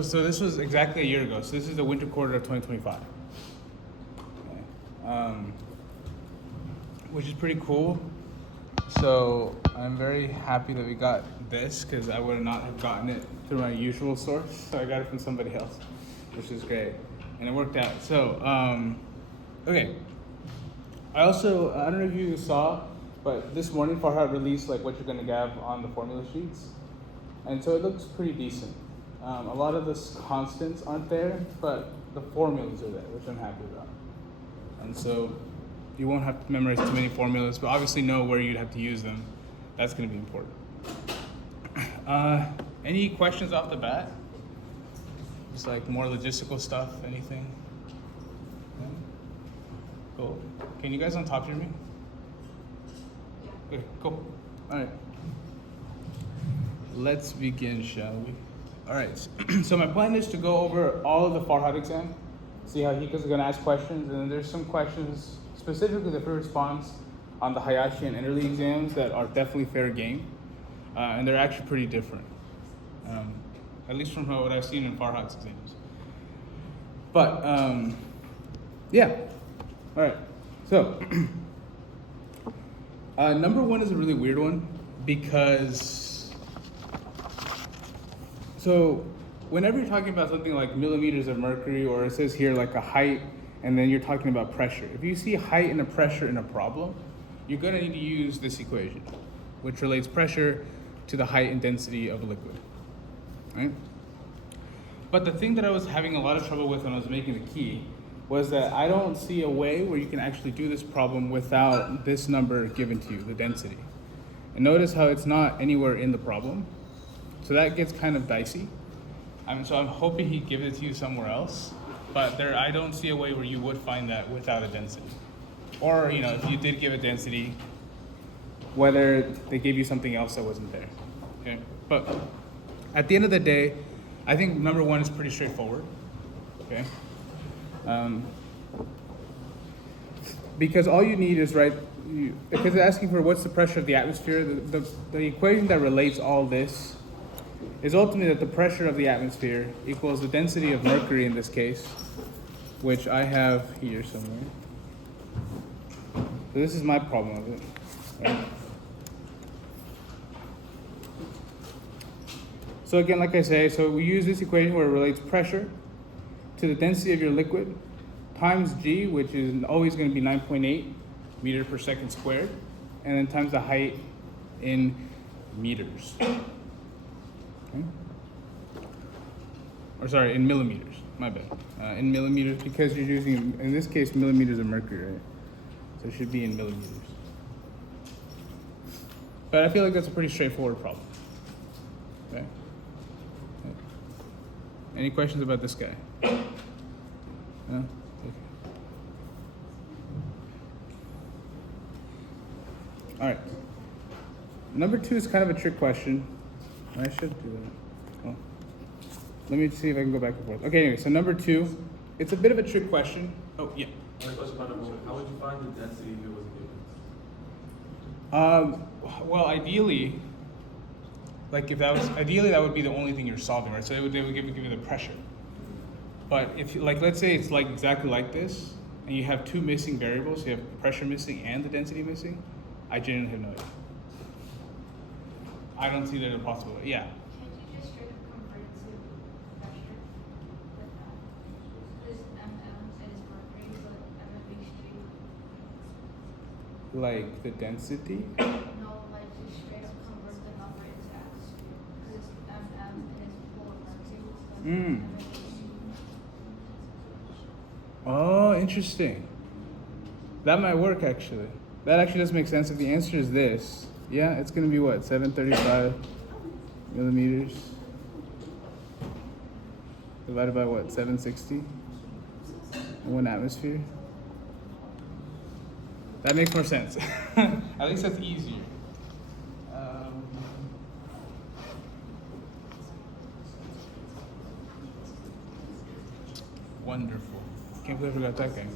This was exactly a year ago. So this is the winter quarter of 2025. Okay. Which is pretty cool. So I'm very happy that we got this because I would not have gotten it through my usual source. So I got it from somebody else, which is great. And it worked out. So, okay. I don't know if you saw, but this morning Farahat released like what you're gonna have on the formula sheets. And so it looks pretty decent. A lot of the constants aren't there, but the formulas are there, which I'm happy about. And so you won't have to memorize too many formulas, but obviously know where you'd have to use them. That's gonna be important. Any questions off the bat? Just like more logistical stuff, anything? Yeah? Cool. Can you guys on top hear me? Okay, cool. All right. Let's begin, shall we? All right. So my plan is to go over all of the Farahat exam, see how Hika's going to ask questions, and then there's some questions specifically the free response on the Hayashi and Interleague exams that are definitely fair game, and they're actually pretty different, at least from what I've seen in Farahat's exams. But yeah. All right. So number one is a really weird one because. So whenever you're talking about something like millimeters of mercury, or it says here like a height, and then you're talking about pressure. If you see height and a pressure in a problem, you're gonna need to use this equation, which relates pressure to the height and density of a liquid, right? But the thing that I was having a lot of trouble with when I was making the key was that I don't see a way where you can actually do this problem without this number given to you, the density. And notice how it's not anywhere in the problem. So that gets kind of dicey. So I'm hoping he gives it to you somewhere else, but I don't see a way where you would find that without a density. Or, if you did give a density, whether they gave you something else that wasn't there, okay? But at the end of the day, I think number one is pretty straightforward, okay? Because all you need is, because they're asking for what's the pressure of the atmosphere, the equation that relates all this is ultimately that the pressure of the atmosphere equals the density of mercury in this case, which I have here somewhere. So this is my problem of it. Right? So again, like I say, so we use this equation where it relates pressure to the density of your liquid times G, which is always going to be 9.8 meters per second squared, and then times the height in meters. Okay. Or sorry, in millimeters, my bad. In millimeters, because you're using, in this case, millimeters of mercury, right? So it should be in millimeters. But I feel like that's a pretty straightforward problem. Okay. Any questions about this guy? No? Okay. All right. Number two is kind of a trick question. I should do that. Oh. Let me see if I can go back and forth. Okay, anyway, so number two, it's a bit of a trick question. Oh, yeah. How would you find the density if it was given? Well, ideally, that would be the only thing you're solving, right? So they would give you the pressure. But if, let's say it's exactly like this, and you have two missing variables, you have pressure missing and the density missing, I genuinely have no idea. I don't see there's a possibility. Yeah. Can't you just straight up convert it to pressure with that? This MM and it's mercury, so MM straight. Like the density? No, just straight up convert the number into atmosphere. Because it's MM and it's full of mercury. Oh, interesting. That might work actually. That actually does make sense if the answer is this. Yeah, it's gonna be what, 735 millimeters divided by what, 760 in 1 atmosphere? That makes more sense. At least that's easier. Wonderful. Can't believe I forgot that guy.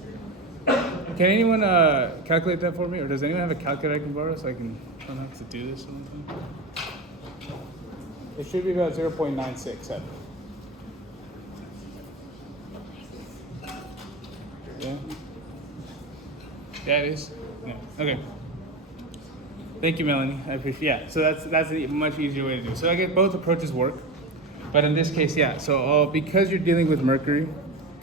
Can anyone calculate that for me? Or does anyone have a calculator I can borrow so I don't have to do this or anything? It should be about 0.967. Okay. Yeah, it is. Yeah. Okay. Thank you, Melanie. I appreciate. Yeah. So that's a much easier way to do it. So I guess both approaches work, but in this case, yeah. So because you're dealing with mercury,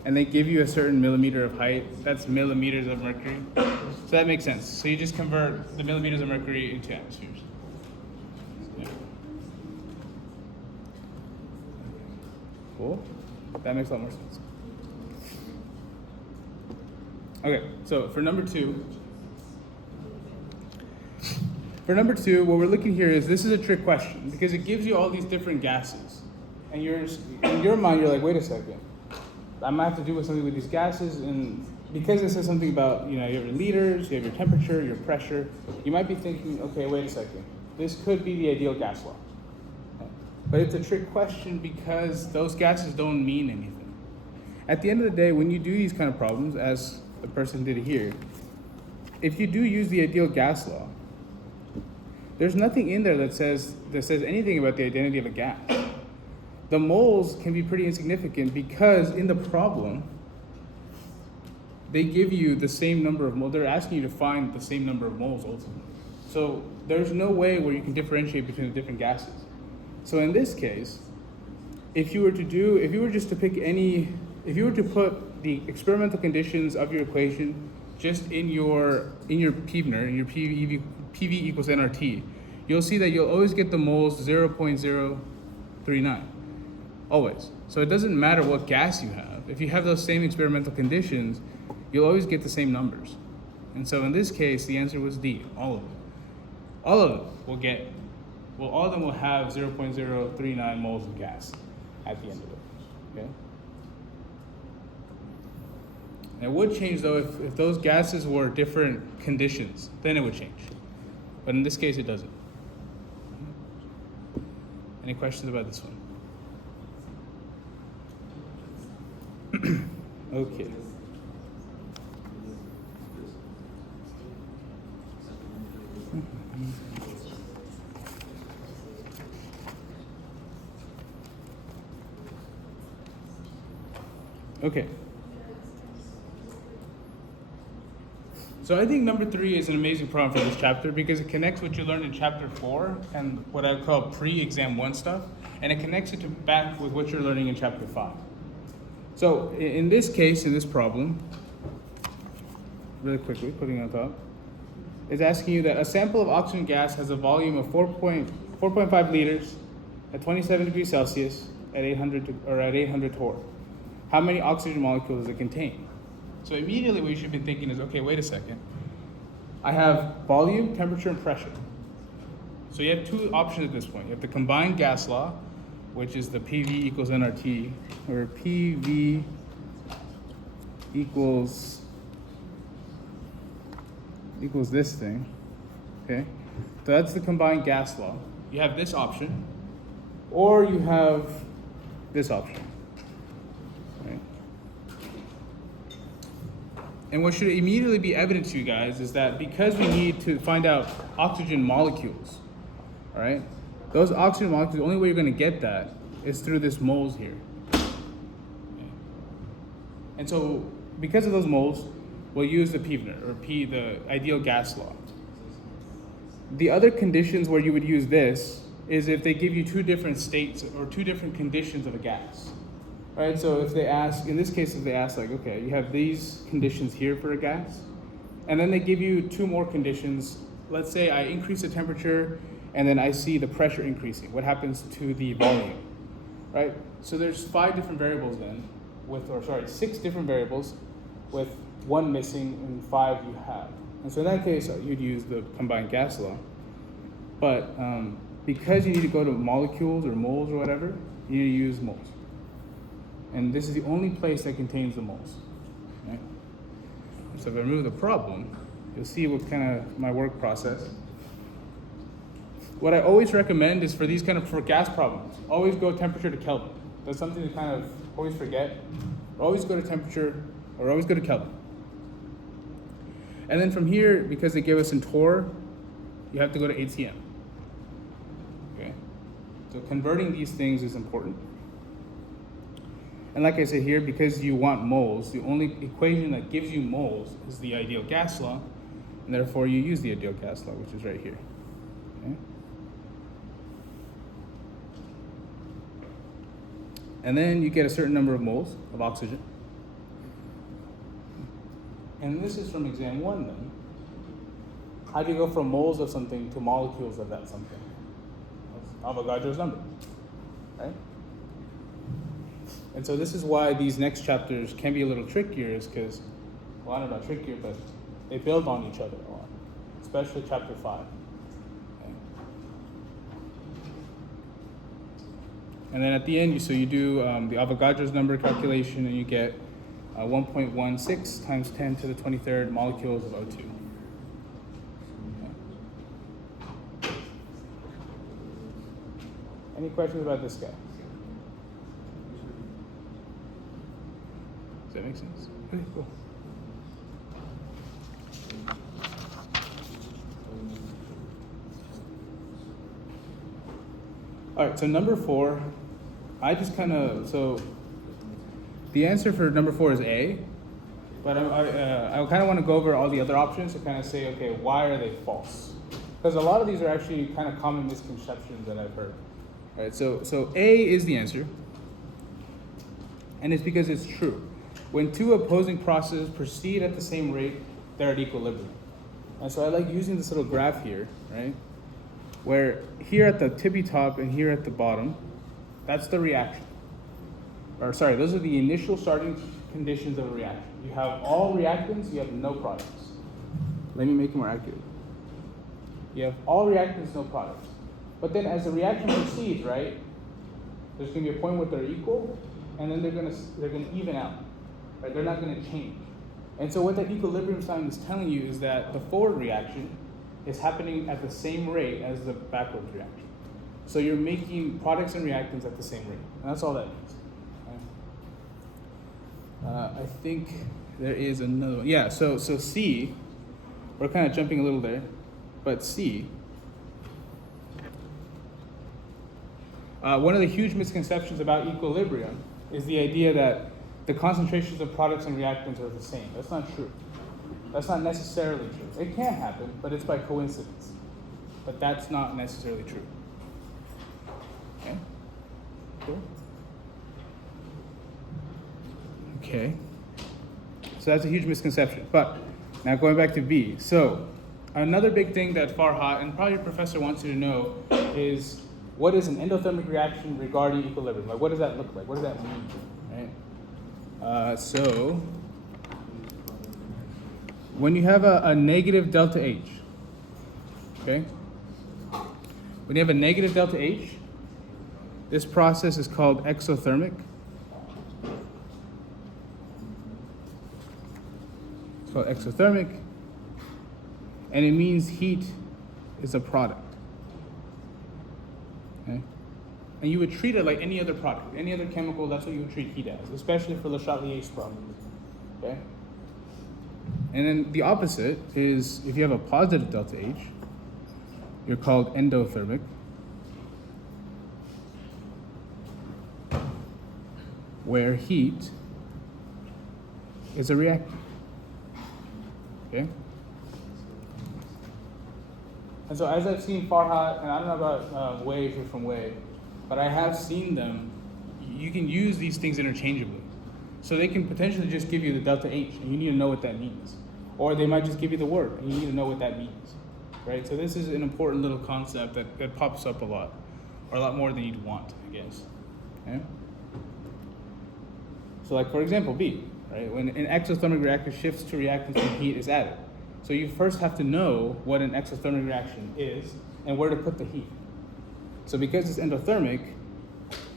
and they give you a certain millimeter of height, that's millimeters of mercury. So that makes sense. So you just convert the millimeters of mercury into atmospheres. Yeah. Cool. That makes a lot more sense. Okay, so for number two, what we're looking here is, this is a trick question because it gives you all these different gases. And in your mind, you're like, wait a second, I might have to do something with these gases. And because it says something about, you have your liters, you have your temperature, your pressure, you might be thinking, okay, wait a second, this could be the ideal gas law. Okay. But it's a trick question because those gases don't mean anything. At the end of the day, when you do these kind of problems, as the person did here, if you do use the ideal gas law, there's nothing in there that says anything about the identity of a gas. The moles can be pretty insignificant because in the problem, they give you the same number of moles. They're asking you to find the same number of moles ultimately. So there's no way where you can differentiate between the different gases. So in this case, if you were to put the experimental conditions of your equation just in your PVNR, in your PV equals nRT, you'll see that you'll always get the moles 0.039, always. So it doesn't matter what gas you have. If you have those same experimental conditions, you'll always get the same numbers. And so in this case, the answer was D, all of them. All of them all of them will have 0.039 moles of gas at the end of it, okay? It would change though if those gases were different conditions, then it would change. But in this case, it doesn't. Any questions about this one? Okay. Okay. So I think number 3 is an amazing problem for this chapter because it connects what you learned in chapter 4 and what I call pre-exam 1 stuff, and it connects it back with what you're learning in chapter 5. So in this case, in this problem, really quickly, putting it on top, it's asking you that a sample of oxygen gas has a volume of 4.5 liters at 27 degrees Celsius at 800 torr. How many oxygen molecules does it contain? So immediately what you should be thinking is, okay, wait a second. I have volume, temperature, and pressure. So you have 2 options at this point. You have the combined gas law, which is the PV equals nRT, or PV equals this thing, okay? So that's the combined gas law. You have this option, or you have this option, right? And what should immediately be evident to you guys is that because we need to find out oxygen molecules, all right? Those oxygen molecules, the only way you're gonna get that is through this moles here. Okay. And so because of those moles, we'll use the PVNR, or the ideal gas law. The other conditions where you would use this is if they give you 2 different states or 2 different conditions of a gas. Right, so if they ask, in this case, if they ask like, okay, you have these conditions here for a gas, and then they give you 2 more conditions. Let's say I increase the temperature and then I see the pressure increasing. What happens to the volume, right? So there's 5 different variables then, 6 different variables with 1 missing and 5 you have. And so in that case, you'd use the combined gas law. But because you need to go to molecules or moles or whatever, you need to use moles. And this is the only place that contains the moles. Okay? So if I remove the problem, you'll see what kind of my work process. What I always recommend is for these for gas problems, always go temperature to Kelvin. That's something to kind of always forget. Always go to temperature, or always go to Kelvin. And then from here, because they give us in torr, you have to go to ATM. Okay? So converting these things is important. And like I said here, because you want moles, the only equation that gives you moles is the ideal gas law, and therefore you use the ideal gas law, which is right here. Okay? And then you get a certain number of moles of oxygen. And this is from exam 1 then. How do you go from moles of something to molecules of that something? That's Avogadro's number, right? And so this is why these next chapters can be a little trickier, is because, well, I don't know about trickier, but they build on each other a lot, especially chapter 5. Okay. And then at the end, you do the Avogadro's number calculation, and you get 1.16 times 10 to the 23rd molecules of O2. Okay. Any questions about this guy? Does that make sense? Okay, cool. All right, so number 4, I just so the answer for number 4 is A, but I kind of want to go over all the other options to kind of say, okay, why are they false? Because a lot of these are actually kind of common misconceptions that I've heard. All right, so A is the answer, and it's because it's true. When two opposing processes proceed at the same rate, they're at equilibrium. And so I like using this little graph here, right? Where here at the tippy top and here at the bottom, that's the reaction. Or sorry, those are the initial starting conditions of a reaction. You have all reactants, you have no products. Let me make it more accurate. You have all reactants, no products. But then as the reaction proceeds, right, there's going to be a point where they're equal, and then they're going to even out. Right? They're not going to change. And so what that equilibrium sign is telling you is that the forward reaction is happening at the same rate as the backwards reaction. So you're making products and reactants at the same rate. And that's all that means. Right? I think there is another one. Yeah, so C, we're kind of jumping a little there, but C, one of the huge misconceptions about equilibrium is the idea that the concentrations of products and reactants are the same. That's not true. That's not necessarily true. It can happen, but it's by coincidence. But that's not necessarily true. Okay? Cool. Okay. So that's a huge misconception. But now going back to B. So another big thing that Farahat and probably your professor wants you to know is, what is an endothermic reaction regarding equilibrium? Like, what does that look like? What does that mean? Right? So when you have a negative delta H, okay? When you have a negative delta H, this process is called exothermic. It's called exothermic, and it means heat is a product. Okay? And you would treat it like any other product, any other chemical. That's what you would treat heat as, especially for Le Chatelier's problems. Okay? And then the opposite is, if you have a positive delta H, you're called endothermic. Where heat is a reactant. Okay? And so as I've seen Farahat, and I don't know about Wei, if you're from Wei, but I have seen them, you can use these things interchangeably. So they can potentially just give you the delta H, and you need to know what that means. Or they might just give you the word, and you need to know what that means. Right? So this is an important little concept that pops up a lot, or a lot more than you'd want, I guess. Okay? So like, for example, B, right? When an exothermic reactor shifts to reactants when heat is added. So you first have to know what an exothermic reaction is and where to put the heat. So because it's endothermic,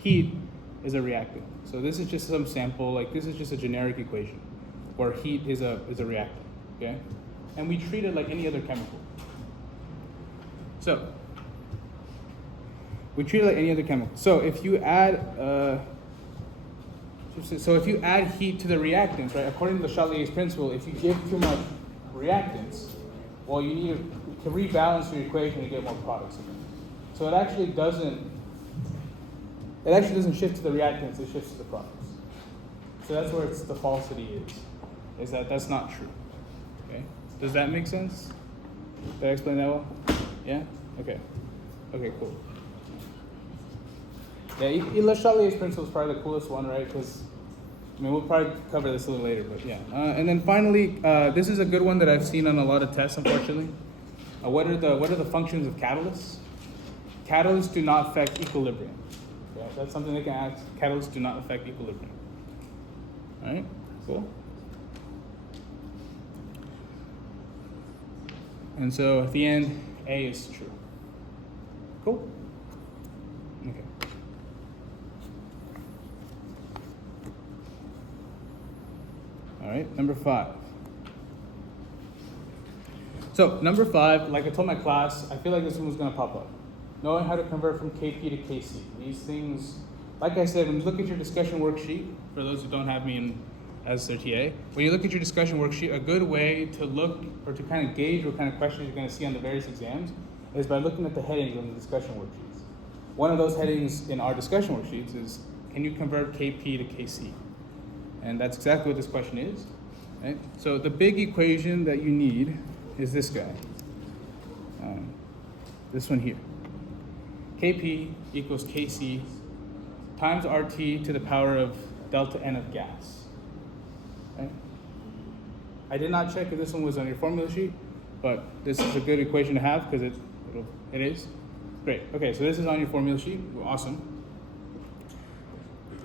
heat is a reactant. So this is just some sample, like this is just a generic equation where heat is a reactant, okay? And we treat it like any other chemical. So we treat it like any other chemical. So if you add heat to the reactants, right? According to the Chatelier's principle, if you give too much reactants, well, you need to rebalance your equation to get more products again. So it actually doesn't shift to the reactants, it shifts to the products. So that's where the falsity is that that's not true. Okay? Does that make sense? Did I explain that well? Yeah? Okay. Okay, cool. Yeah, Le Chatelier's principle is probably the coolest one, right? Because, I mean, we'll probably cover this a little later, but yeah. And then finally, this is a good one that I've seen on a lot of tests, unfortunately. What are the functions of catalysts? Catalysts do not affect equilibrium. Okay? That's something they can ask. Catalysts do not affect equilibrium. All right, cool. And so at the end, A is true. Cool? Okay. All right, number 5. So number 5, like I told my class, I feel like this one was gonna pop up. Knowing how to convert from KP to KC. These things, like I said, when you look at your discussion worksheet, for those who don't have me as their TA, when you look at your discussion worksheet, a good way to look or to kind of gauge what kind of questions you're going to see on the various exams is by looking at the headings on the discussion worksheets. One of those headings in our discussion worksheets is, can you convert KP to KC? And that's exactly what this question is. Right? So the big equation that you need is this guy, this one here. KP equals KC times RT to the power of delta N of gas. Okay? I did not check if this one was on your formula sheet, but this is a good equation to have because it is. Great. Okay, so this is on your formula sheet. Awesome.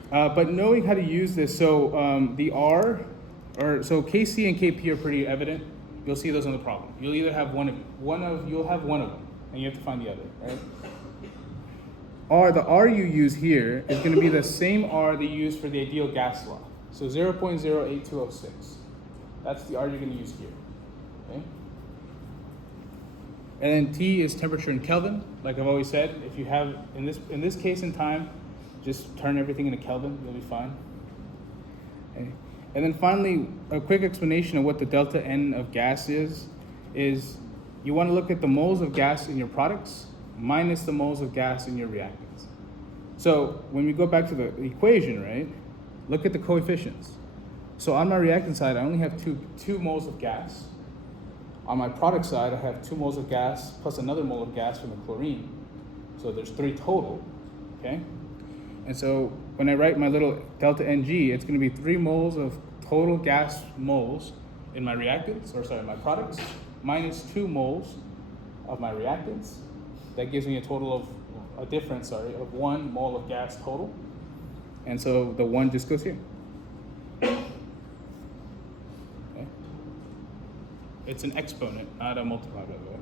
But knowing how to use this, so the so KC and KP are pretty evident. You'll see those on the problem. You'll either have you'll have one of them, and you have to find the other, right? The R you use here is going to be the same R that you use for the ideal gas law. So 0.08206. That's the R you're going to use here. Okay? And then T is temperature in Kelvin. Like I've always said, if you have, in this case in time, just turn everything into Kelvin, you'll be fine. Okay? And then finally, a quick explanation of what the delta N of gas is you want to look at the moles of gas in your products minus the moles of gas in your reactants. So when we go back to the equation, right, look at the coefficients. So on my reactant side, I only have two moles of gas. On my product side, I have 2 moles of gas plus another mole of gas from the chlorine. So there's 3 total, okay? And so when I write my little delta NG, it's going to be 3 moles of total gas moles in my reactants, my products, minus 2 moles of my reactants. That gives me a difference of 1 mole of gas total. And so the 1 just goes here. Okay. It's an exponent, not a multiplier, by the way.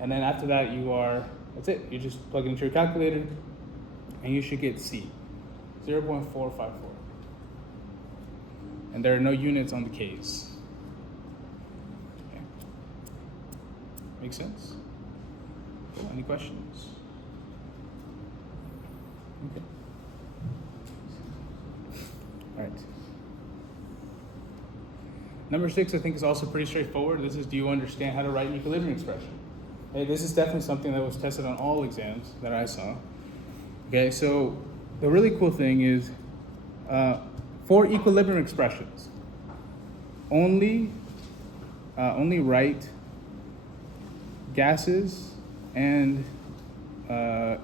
And then after that, that's it. You just plug it into your calculator, and you should get C, 0.454. And there are no units on the Ks. Okay. Make sense? Cool. Any questions? Okay. All right. Number 6, I think, is also pretty straightforward. This is, do you understand how to write an equilibrium expression? Hey, this is definitely something that was tested on all exams that I saw. Okay, so the really cool thing is, for equilibrium expressions, only write gases and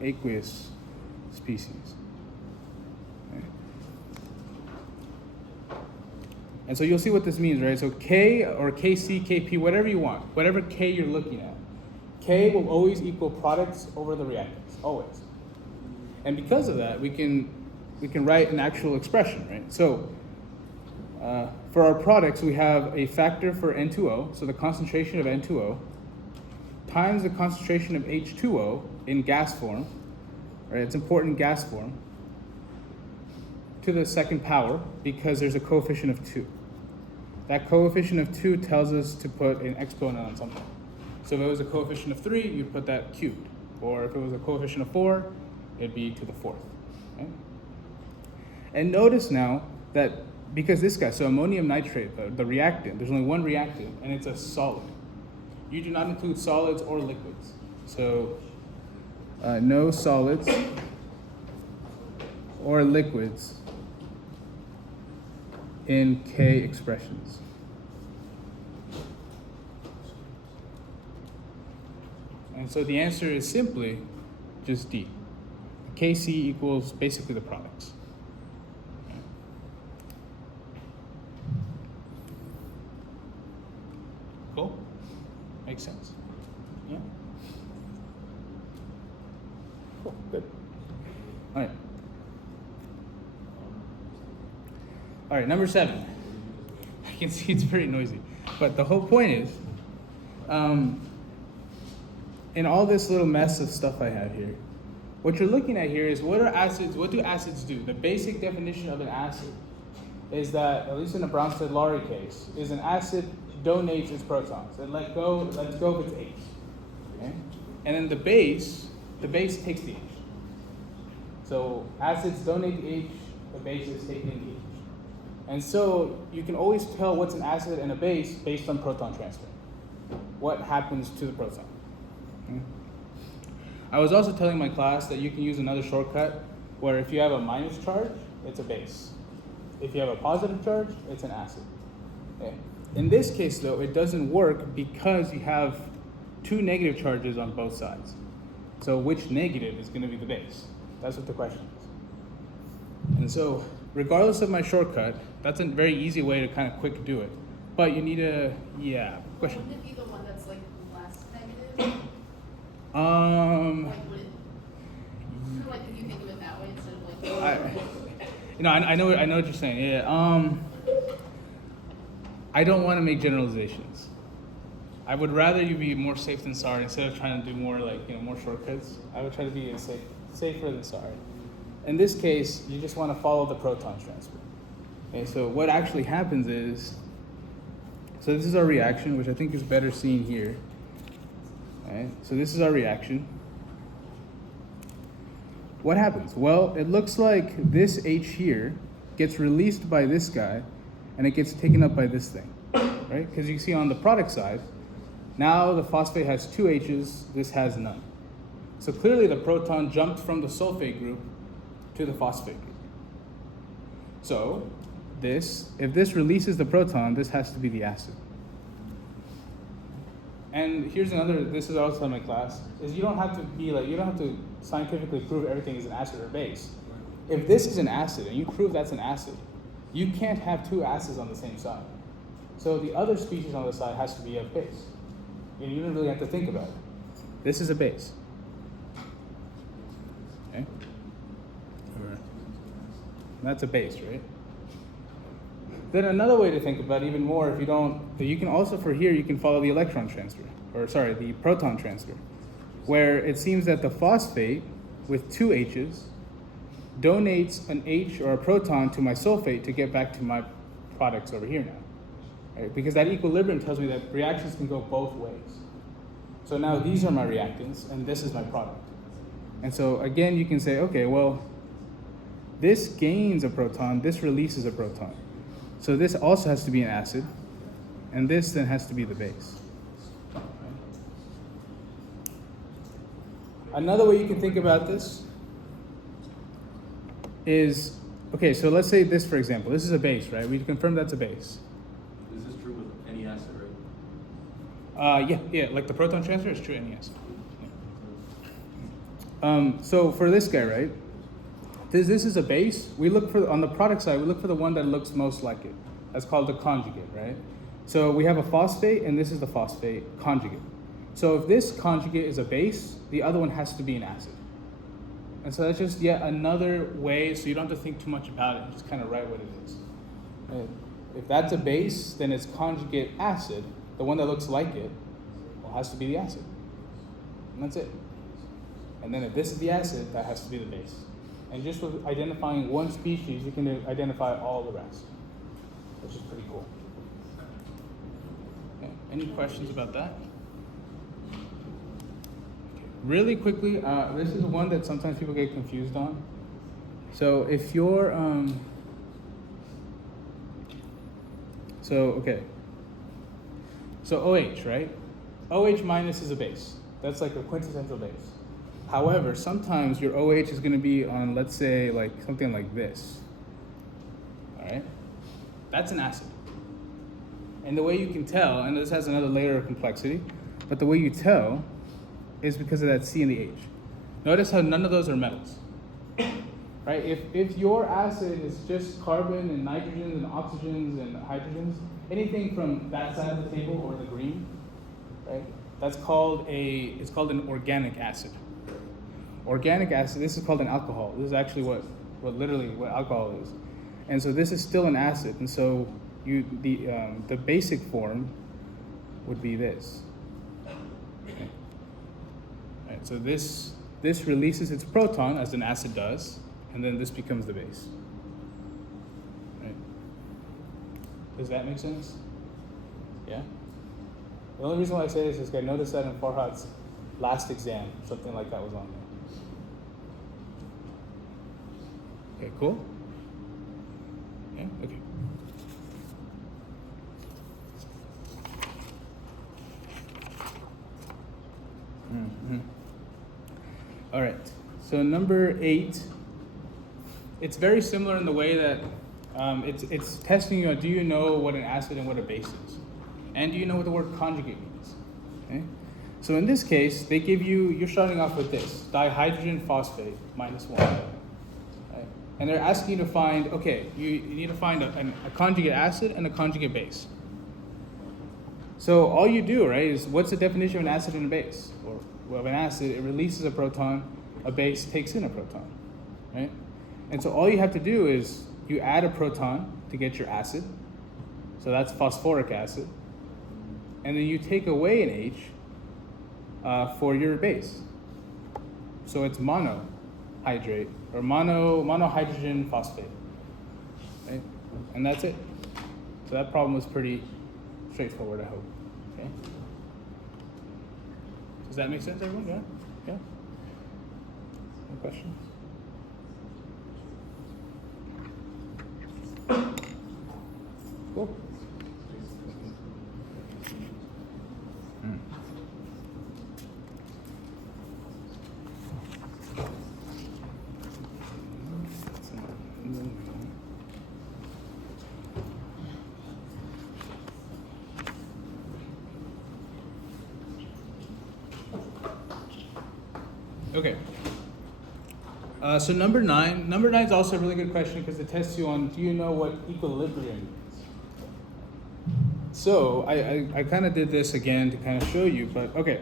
aqueous species. Okay. And so you'll see what this means, right? So K or KC, KP, whatever you want, whatever K you're looking at, K will always equal products over the reactants, always. And because of that, we can write an actual expression, right? So for our products, we have a factor for N2O, so the concentration of N2O, times the concentration of H2O in gas form, right? It's important gas form, to the second power, because there's a coefficient of 2. That coefficient of 2 tells us to put an exponent on something. So if it was a coefficient of 3, you'd put that cubed. Or if it was a coefficient of 4, it'd be to the 4th. Okay? And notice now that because this guy, so ammonium nitrate, the reactant, there's only one reactant, and it's a solid. You do not include solids or liquids. So no solids or liquids in K expressions? And so the answer is simply just D. Kc equals basically the products. Cool? Makes sense? Yeah? Cool, good. All right. All right, number 7. I can see it's very noisy. But the whole point is, in all this little mess of stuff I have here, what you're looking at here is what do acids do? The basic definition of an acid is that, at least in the Bronsted-Lowry case, is an acid donates its protons. And let's go of its H. Okay? And then the base takes the H. So acids donate the H, the base is taking the H. And so you can always tell what's an acid and a base based on proton transfer. What happens to the proton? Okay? I was also telling my class that you can use another shortcut where if you have a minus charge, it's a base. If you have a positive charge, it's an acid. Okay? In this case, though, it doesn't work because you have 2 negative charges on both sides. So which negative is going to be the base? That's what the question is. And so regardless of my shortcut, that's a very easy way to kind of quick do it. But you need a, question. Wouldn't it be the one that's like less negative? Like would it, kind of like if you think of it that way instead of like. I know what you're saying. Yeah. I don't want to make generalizations. I would rather you be more safe than sorry instead of trying to do more more shortcuts. I would try to be safer than sorry. In this case, you just want to follow the proton transfer. Okay, so what actually happens is, so this is our reaction, which I think is better seen here. Right? So this is our reaction. What happens? Well, it looks like this H here gets released by this guy, and it gets taken up by this thing, right? Because you see on the product side, now the phosphate has 2 H's, this has none. So clearly the proton jumped from the sulfate group to the phosphate group. So if this releases the proton, this has to be the acid. And here's another, this is also in my class, is you don't have to scientifically prove everything is an acid or base. If this is an acid and you prove that's an acid, you can't have 2 acids on the same side. So the other species on the side has to be a base. And you don't really have to think about it. This is a base. Okay? That's a base, right? Then another way to think about it even more, you can also you can follow the electron transfer, the proton transfer, where it seems that the phosphate with 2 H's donates an H or a proton to my sulfate to get back to my products over here now. Right? Because that equilibrium tells me that reactions can go both ways. So now these are my reactants and this is my product. And so again, you can say, okay, well, this gains a proton, this releases a proton. So this also has to be an acid, and this then has to be the base. Another way you can think about this is, okay, so let's say this, for example. This is a base, right? We confirmed that's a base. Is this true with any acid, right? Yeah, like the proton transfer is true in any acid. Yeah. So for this guy, right? This is a base. We look for, on the product side, we look for the one that looks most like it. That's called the conjugate, right? So we have a phosphate, and this is the phosphate conjugate. So if this conjugate is a base, the other one has to be an acid. And so that's just yet another way, so you don't have to think too much about it. Just kind of write what it is. If that's a base, then it's conjugate acid. The one that looks like it, has to be the acid. And that's it. And then if this is the acid, that has to be the base. And just with identifying one species, you can identify all the rest, which is pretty cool. Okay. Any questions about that? Okay. Really quickly, this is one that sometimes people get confused on. So if you're, so OH, right? OH minus is a base. That's like a quintessential base. However, sometimes your OH is going to be on, let's say, like something like this. All right? That's an acid. And the way you can tell, and this has another layer of complexity, but the way you tell is because of that C and the H. Notice how none of those are metals. Right? If your acid is just carbon and nitrogens and oxygens and hydrogens, anything from that side of the table or the green, right? It's called an organic acid. Organic acid, this is called an alcohol. This is actually what alcohol is. And so this is still an acid. And so the basic form would be this. Okay. Right, so this releases its proton as an acid does, and then this becomes the base. Right. Does that make sense? Yeah? The only reason why I say this is I noticed that in Farahat's last exam, something like that was on there. Okay, cool? Yeah, okay. Mm-hmm. All right, so number 8, it's very similar in the way that it's testing you on, do you know what an acid and what a base is? And do you know what the word conjugate means? Okay? So in this case, they give you're starting off with this, dihydrogen phosphate -1. Right? And they're asking you to find, okay, you need to find a conjugate acid and a conjugate base. So all you do, right, is what's the definition of an acid and a base? Or well, of an acid, it releases a proton, a base takes in a proton, right? And so all you have to do is you add a proton to get your acid. So that's phosphoric acid. And then you take away an H for your base. So it's monohydrate or monohydrogen phosphate, right? And that's it. So that problem was pretty straightforward, I hope. Okay. Does that make sense, everyone? Yeah? Yeah? No questions? Cool. Okay. So number 9 is also a really good question because it tests you on, do you know what equilibrium means? So I kind of did this again to kind of show you, but okay.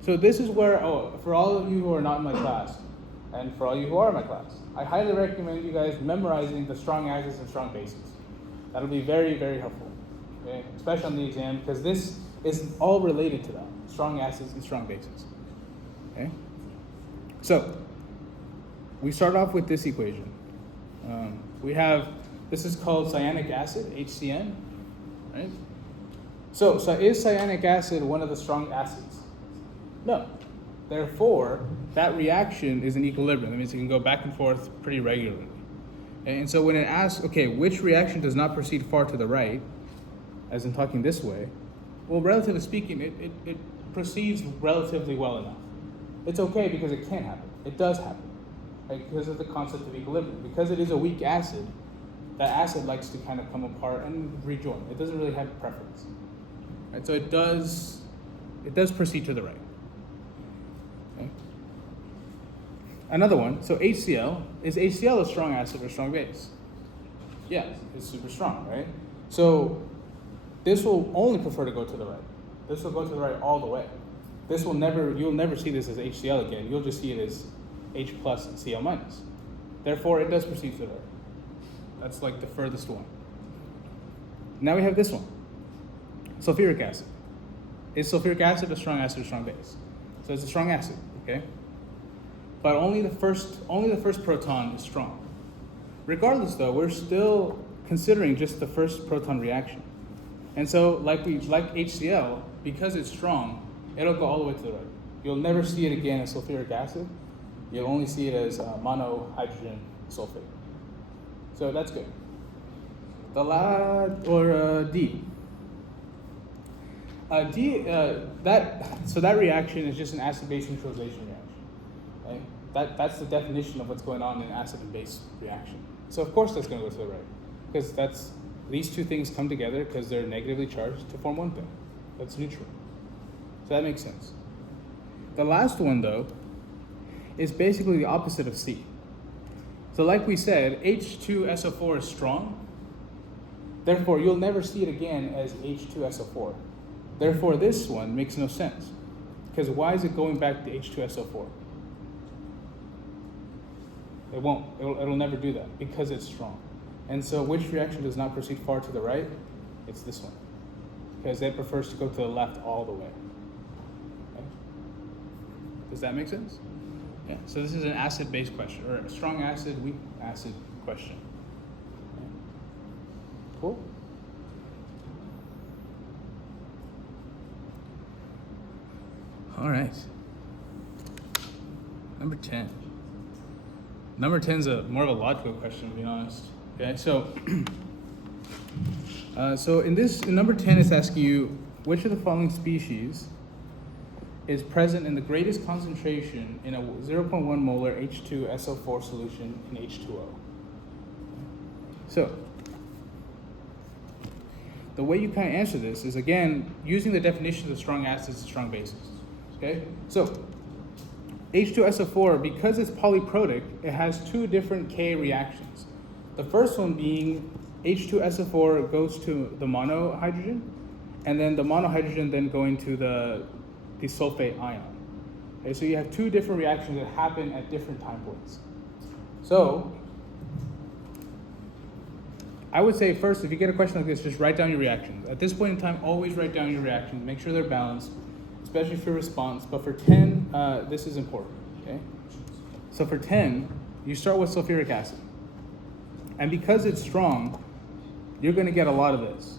So this is where, for all of you who are not in my class, and for all you who are in my class, I highly recommend you guys memorizing the strong acids and strong bases. That'll be very, very helpful, okay? Especially on the exam, because this is all related to that, strong acids and strong bases, okay? So, we start off with this equation. This is called cyanic acid, HCN, right? So is cyanic acid one of the strong acids? No. Therefore, that reaction is in equilibrium. That means it can go back and forth pretty regularly. And so when it asks, okay, which reaction does not proceed far to the right, as in talking this way, well, relatively speaking, it proceeds relatively well enough. It's okay because it can happen. It does happen, right? Because of the concept of equilibrium. Because it is a weak acid, that acid likes to kind of come apart and rejoin. It doesn't really have a preference, right? So it does proceed to the right. Okay. Another one. So HCl, is HCl a strong acid or strong base? Yeah, it's super strong, right? So this will only prefer to go to the right. This will go to the right all the way. You'll never see this as HCl again. You'll just see it as H plus and Cl minus. Therefore, it does proceed to the right. That's like the furthest one. Now we have this one. Sulfuric acid. Is sulfuric acid a strong acid or strong base? So it's a strong acid, okay? But only the first proton is strong. Regardless though, we're still considering just the first proton reaction. And so like HCl, because it's strong, it'll go all the way to the right. You'll never see it again as sulfuric acid. You'll only see it as monohydrogen sulfate. So that's good. D. That reaction is just an acid-base neutralization reaction. Right? That's the definition of what's going on in an acid and base reaction. So of course that's going to go to the right, because that's these two things come together because they're negatively charged to form one thing. That's neutral. So that makes sense. The last one, though, is basically the opposite of C. So like we said, H2SO4 is strong. Therefore, you'll never see it again as H2SO4. Therefore, this one makes no sense. Because why is it going back to H2SO4? It won't. It'll never do that because it's strong. And so which reaction does not proceed far to the right? It's this one. Because it prefers to go to the left all the way. Okay? Does that make sense? Yeah. So this is an acid-based question, or a strong acid, weak acid question. Okay. Cool? All right. Number 10. Number 10 is more of a logical question, to be honest. Okay, so in number 10, it's asking you which of the following species is present in the greatest concentration in a 0.1 molar H2SO4 solution in H2O. So the way you kind of answer this is, again, using the definitions of strong acids and strong bases. Okay, so H2SO4, because it's polyprotic, it has two different K reactions. The first one being H2SO4 goes to the monohydrogen, and then the monohydrogen then going to the sulfate ion. Okay, so you have two different reactions that happen at different time points. So I would say first, if you get a question like this, just write down your reactions. At this point in time, always write down your reactions. Make sure they're balanced, especially for response. But for 10, this is important, okay? So for 10, you start with sulfuric acid. And because it's strong, you're gonna get a lot of this.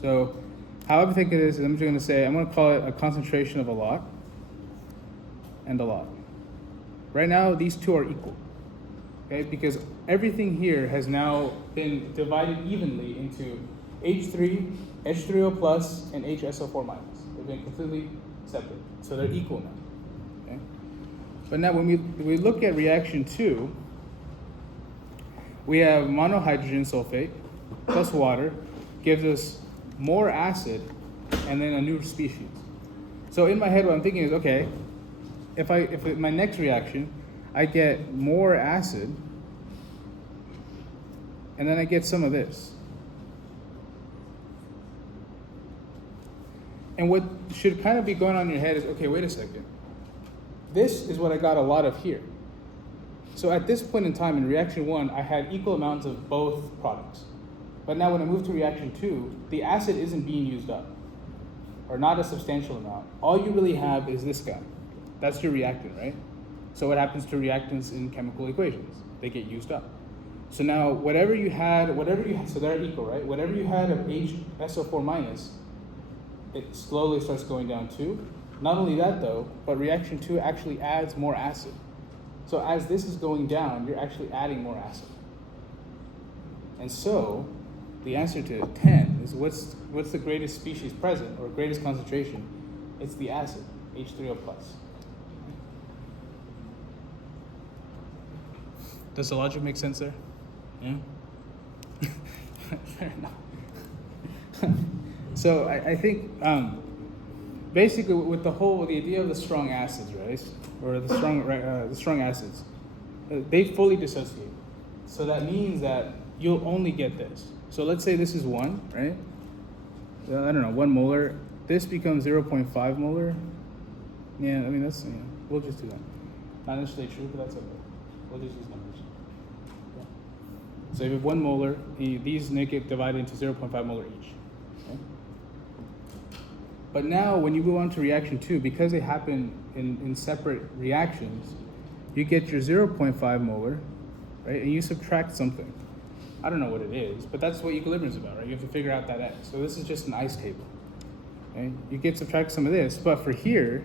So how I think it is I'm just gonna say, I'm gonna call it a concentration of a lot and a lot. Right now, these two are equal, okay? Because everything here has now been divided evenly into H3, H3O plus, and HSO4 minus. They've been completely separate, so they're equal now. Okay? But now when we look at reaction 2, we have monohydrogen sulfate plus water gives us more acid and then a new species. So in my head, what I'm thinking is, okay, if my next reaction, I get more acid and then I get some of this. And what should kind of be going on in your head is, okay, wait a second. This is what I got a lot of here. So at this point in time in reaction 1, I had equal amounts of both products. But now when I move to reaction 2, the acid isn't being used up, or not a substantial amount. All you really have is this guy. That's your reactant, right? So what happens to reactants in chemical equations? They get used up. So now whatever you had, so they're equal, right? Whatever you had of HSO4 minus, it slowly starts going down too. Not only that though, but reaction 2 actually adds more acid. So as this is going down, you're actually adding more acid. And so the answer to 10 is what's the greatest species present, or greatest concentration? It's the acid, H3O plus. Does the logic make sense there? Yeah? Fair enough. So I think basically with the idea of the strong acids, right, or the strong acids, they fully dissociate. So that means that you'll only get this. So let's say this is 1, right? I don't know, 1 molar. This becomes 0.5 molar. Yeah, I mean, we'll just do that. Not necessarily true, but that's okay. We'll just use numbers. Yeah. So if you have 1 molar, these get divided into 0.5 molar each. Okay? But now when you go on to reaction 2, because they happen in separate reactions, you get your 0.5 molar, right? And you subtract something. I don't know what it is, but that's what equilibrium is about, right? You have to figure out that x. So this is just an ice table. Okay? You get subtract some of this, but for here,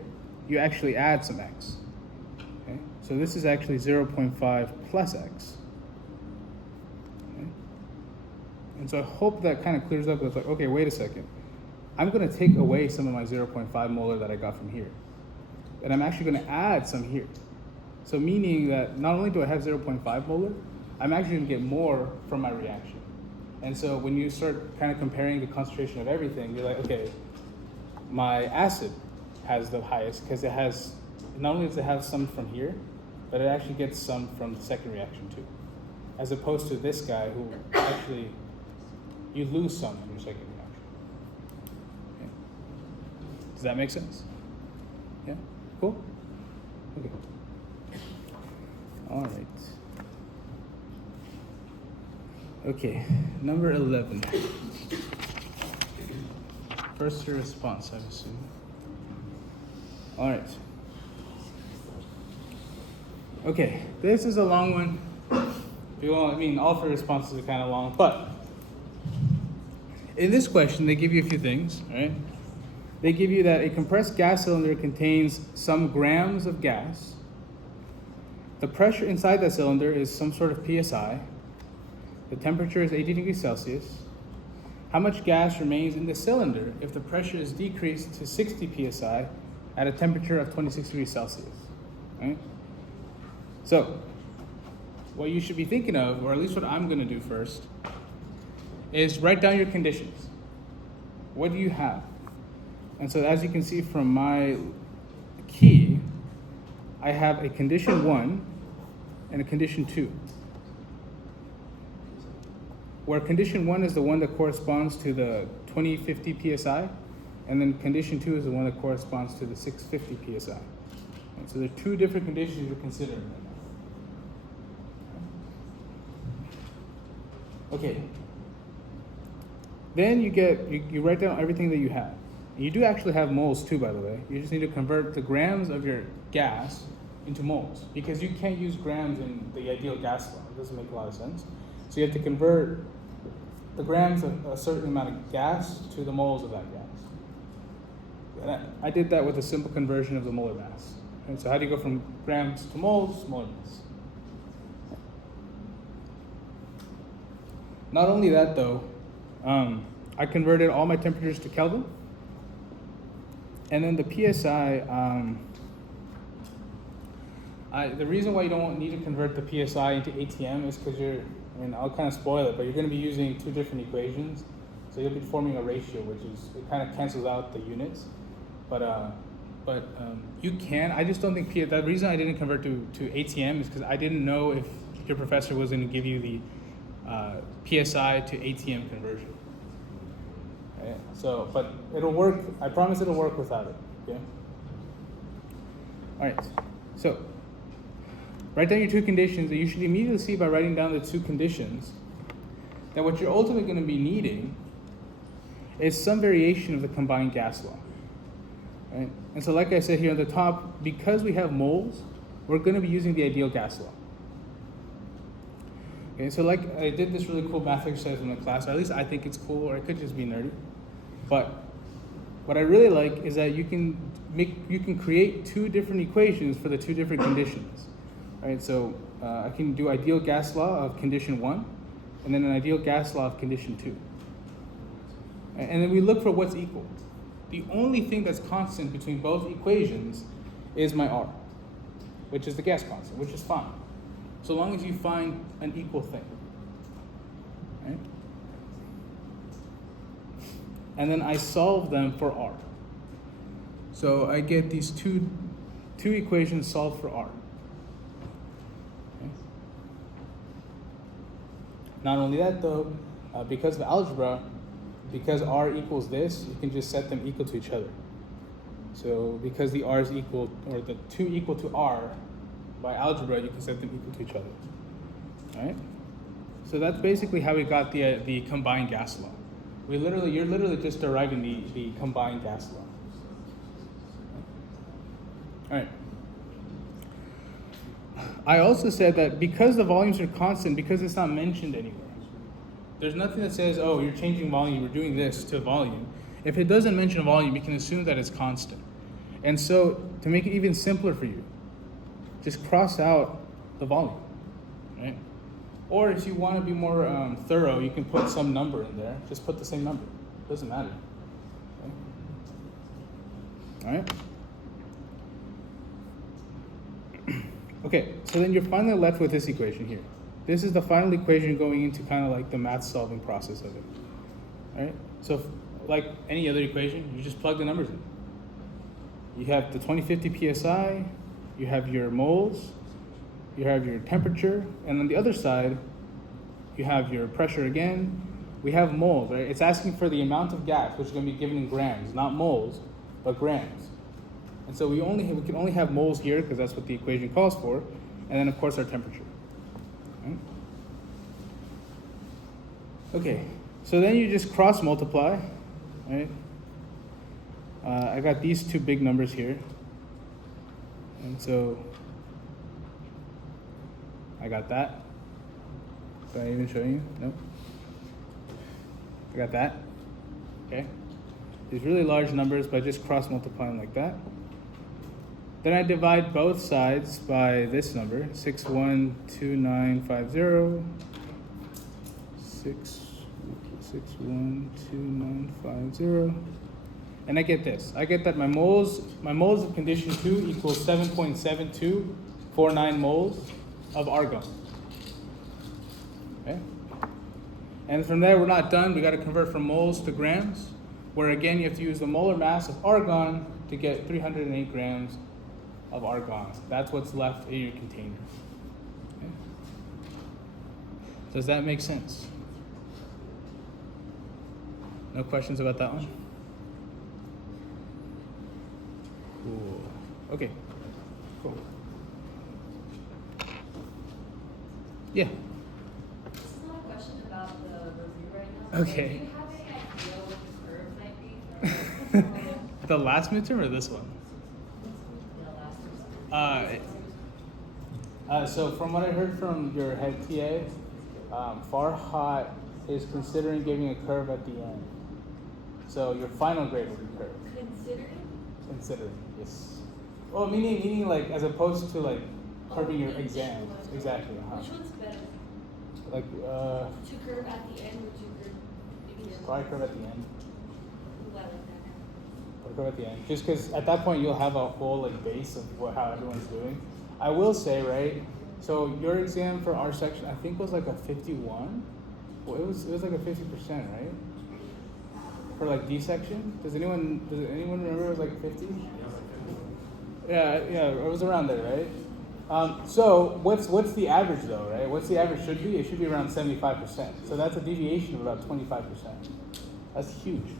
you actually add some x. Okay? So this is actually 0.5 plus x. Okay? And so I hope that kind of clears up. It's like, okay, wait a second. I'm going to take away some of my 0.5 molar that I got from here. And I'm actually going to add some here. So meaning that not only do I have 0.5 molar, I'm actually going to get more from my reaction. And so when you start kind of comparing the concentration of everything, you're like, okay, my acid has the highest because it has, not only does it have some from here, but it actually gets some from the second reaction too. As opposed to this guy who actually, you lose some in your second reaction. Okay. Does that make sense? Yeah? Cool? Okay. All right. Okay, number 11. First response, I assume. All right. Okay, this is a long one. If you want, I mean, all three responses are kind of long, but in this question, they give you a few things, all right? They give you that a compressed gas cylinder contains some grams of gas. The pressure inside that cylinder is some sort of PSI. The temperature is 80 degrees Celsius. How much gas remains in the cylinder if the pressure is decreased to 60 psi at a temperature of 26 degrees Celsius? Right? So, what you should be thinking of, or at least what I'm going to do first, is write down your conditions. What do you have? And so, as you can see from my key, I have a condition 1 and a condition 2. Where condition 1 is the one that corresponds to the 2050 psi, and then condition 2 is the one that corresponds to the 650 psi. And so there are two different conditions you're considering right now. Okay. Then you write down everything that you have. And you do actually have moles too, by the way. You just need to convert the grams of your gas into moles, because you can't use grams in the ideal gas law. It doesn't make a lot of sense. So you have to convert the grams of a certain amount of gas to the moles of that gas. And I did that with a simple conversion of the molar mass. And so how do you go from grams to moles? Molar mass. Not only that though, I converted all my temperatures to Kelvin. And then the PSI, the reason why you don't need to convert the PSI into ATM is because I'll kind of spoil it, but you're going to be using two different equations. So you'll be forming a ratio, it kind of cancels out the units. But you can, I just don't think, the reason I didn't convert to ATM is because I didn't know if your professor was going to give you the PSI to ATM conversion. Okay? So, but it'll work, I promise it'll work without it, okay? All right, so write down your two conditions, and you should immediately see by writing down the two conditions that what you're ultimately going to be needing is some variation of the combined gas law. Right? And so like I said here on the top, because we have moles, we're going to be using the ideal gas law. Okay, so like I did this really cool math exercise in the class, or at least I think it's cool, or it could just be nerdy. But what I really like is that you can create two different equations for the two different conditions. Right, so I can do ideal gas law of condition 1, and then an ideal gas law of condition 2. And then we look for what's equal. The only thing that's constant between both equations is my R, which is the gas constant, which is fine, so long as you find an equal thing. Right? And then I solve them for R. So I get these two equations solved for R. Not only that though, because of algebra, because R equals this, you can just set them equal to each other. So because the R is equal, or the 2 equal to R, by algebra you can set them equal to each other. All right? So that's basically how we got the combined gas law. You're literally just deriving the combined gas law. All right. I also said that because the volumes are constant, because it's not mentioned anywhere, there's nothing that says, oh, you're changing volume, you're doing this to volume. If it doesn't mention volume, you can assume that it's constant. And so to make it even simpler for you, just cross out the volume, right? Or if you want to be more thorough, you can put some number in there. Just put the same number. It doesn't matter. Okay? All right? Okay, so then you're finally left with this equation here. This is the final equation going into kind of like the math solving process of it. All right? So like any other equation, you just plug the numbers in. You have the 2050 psi, you have your moles, you have your temperature, and on the other side, you have your pressure again. We have moles, right? It's asking for the amount of gas, which is going to be given in grams, not moles, but grams. And so we can only have moles here because that's what the equation calls for, and then of course our temperature. Right? Okay, so then you just cross multiply, right? I got these two big numbers here, and so I got that. Did I even show you? Nope. I got that. Okay. These really large numbers, but I just cross multiply them like that. Then I divide both sides by this number, 612950. 612950. And I get this. I get that my moles of condition 2 equals 7.7249 moles of argon. Okay? And from there, we're not done. We got to convert from moles to grams, where again, you have to use the molar mass of argon to get 308 grams of argon. That's what's left in your container. Okay? Does that make sense? No questions about that one? Cool. Okay. Cool. Yeah. This is not a question about the review right now. Okay. Do you have any idea what the curve might be for The last midterm or this one? the last person? So from what I heard from your head TA, Farahat is considering giving a curve at the end. So your final grade will be curved. Considering, yes. Well, meaning like as opposed to like curving your exams. Exactly. Which one's better? Like To curve at the end or to curve beginning? probably curve at the end. Ooh, I like that. Or curve at the end. Just because at that point you'll have a whole like base of how everyone's doing. I will say, right? So your exam for our section, I think was like a 51. Well, it was like a 50%, right? For like D section. Does anyone remember it was like 50? Yeah, it was around there, right? So what's the average though, right? What's the average should be? It should be around 75%. So that's a deviation of about 25%. That's huge.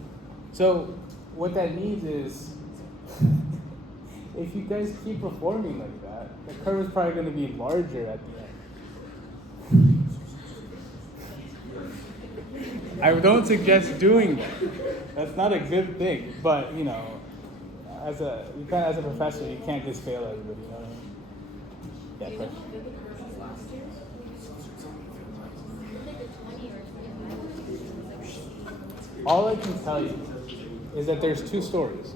So what that means is if you guys keep performing like that, the curve is probably going to be larger at the end. I don't suggest doing that. That's not a good thing. But you know, as a professor, you can't just fail everybody. You know what I mean? Yeah. Do you know how good the curve was last year? All I can tell you is that there's two stories.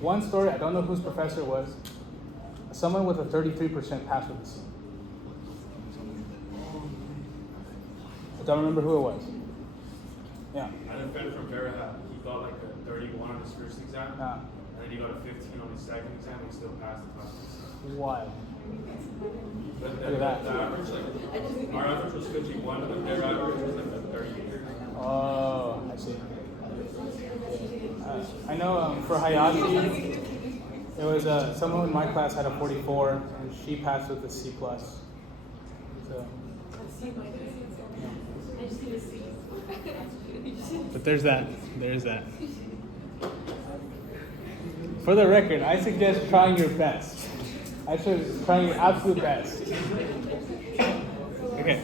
One story, I don't know whose professor it was. Someone with a 33% pass with a C. I don't remember who it was. Yeah. I had a friend from Farahat. He got like a 31 on his first exam, and then he got a 15 on his second exam, and he still passed the class. Why? But Look at that. the average, like, our average was 51, but their average was like a 38. Oh, I see. I know for Hayashi, it was someone in my class had a 44, and she passed with a C+. So. But there's that. For the record, I suggest trying your best. I suggest trying your absolute best. Okay.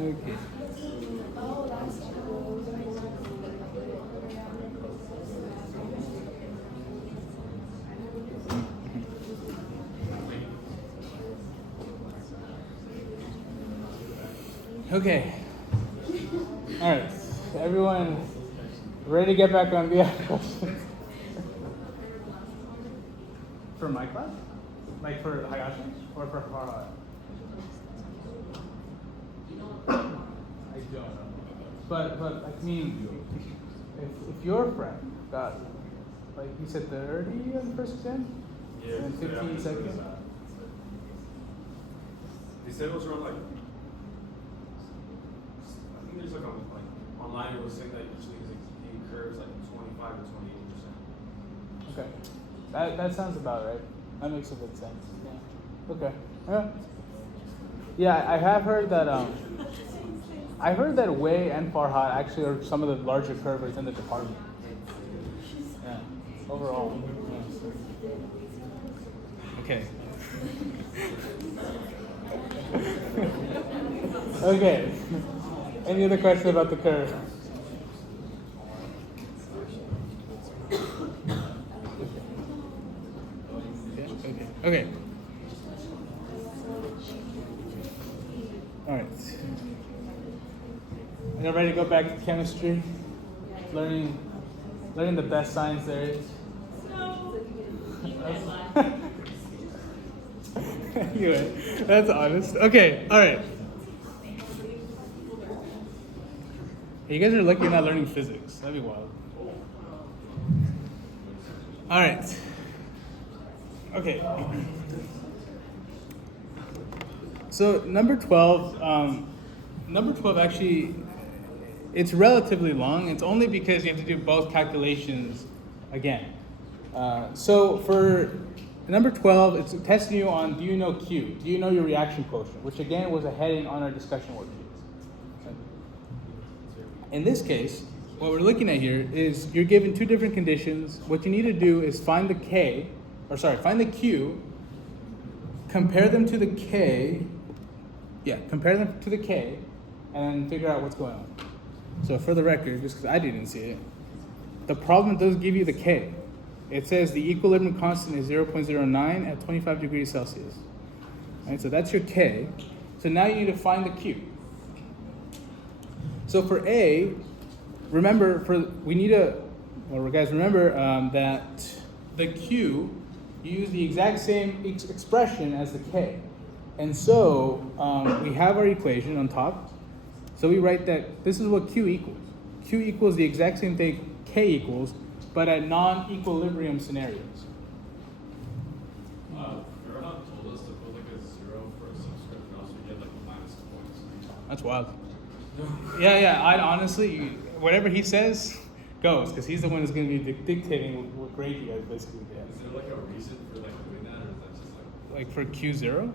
Okay. Okay. All right. Everyone ready to get back on the questions? For my class? Like for Hayashi or for Farahat? I don't know. But I mean, if your friend got Like you said 30 on the first exam? Yeah. And 15 second? They said it was around like, I think there's like online it was saying that usually it incurs like 25 to 28%. Okay. That sounds about right. That makes a good sense. Yeah. Okay. Yeah, I have heard that I heard that Wei and Farhat actually are some of the larger curvers in the department. Yeah. Overall. Yeah. Okay. Okay. Any other questions about the curve? Okay. All right. Are you ready to go back to chemistry? Learning the best science there is. Anyway, that's honest. Okay. All right. You guys are lucky you're not learning physics. That'd be wild. All right. Okay. So number 12 actually, it's relatively long. It's only because you have to do both calculations again. So for number 12, it's testing you on, do you know Q? Do you know your reaction quotient? Which again was a heading on our discussion worksheets. In this case, what we're looking at here is you're given two different conditions. What you need to do is find the Q, compare them to the K, and figure out what's going on. So for the record, just because I didn't see it, the problem does give you the K. It says the equilibrium constant is 0.09 at 25 degrees Celsius. Right, so that's your K. So now you need to find the Q. So for A, remember that the Q, you use the exact same expression as the K. And so we have our equation on top. So we write that this is what Q equals. Q equals the exact same thing K equals, but at non-equilibrium scenarios. Farahat told us to put like a 0 for a subscript and also get like minus points. That's wild. Yeah, I'd honestly, whatever he says goes, because he's the one who's going to be dictating what grade you guys basically get. Is there like a reason for like doing that, or is that just Like for Q0?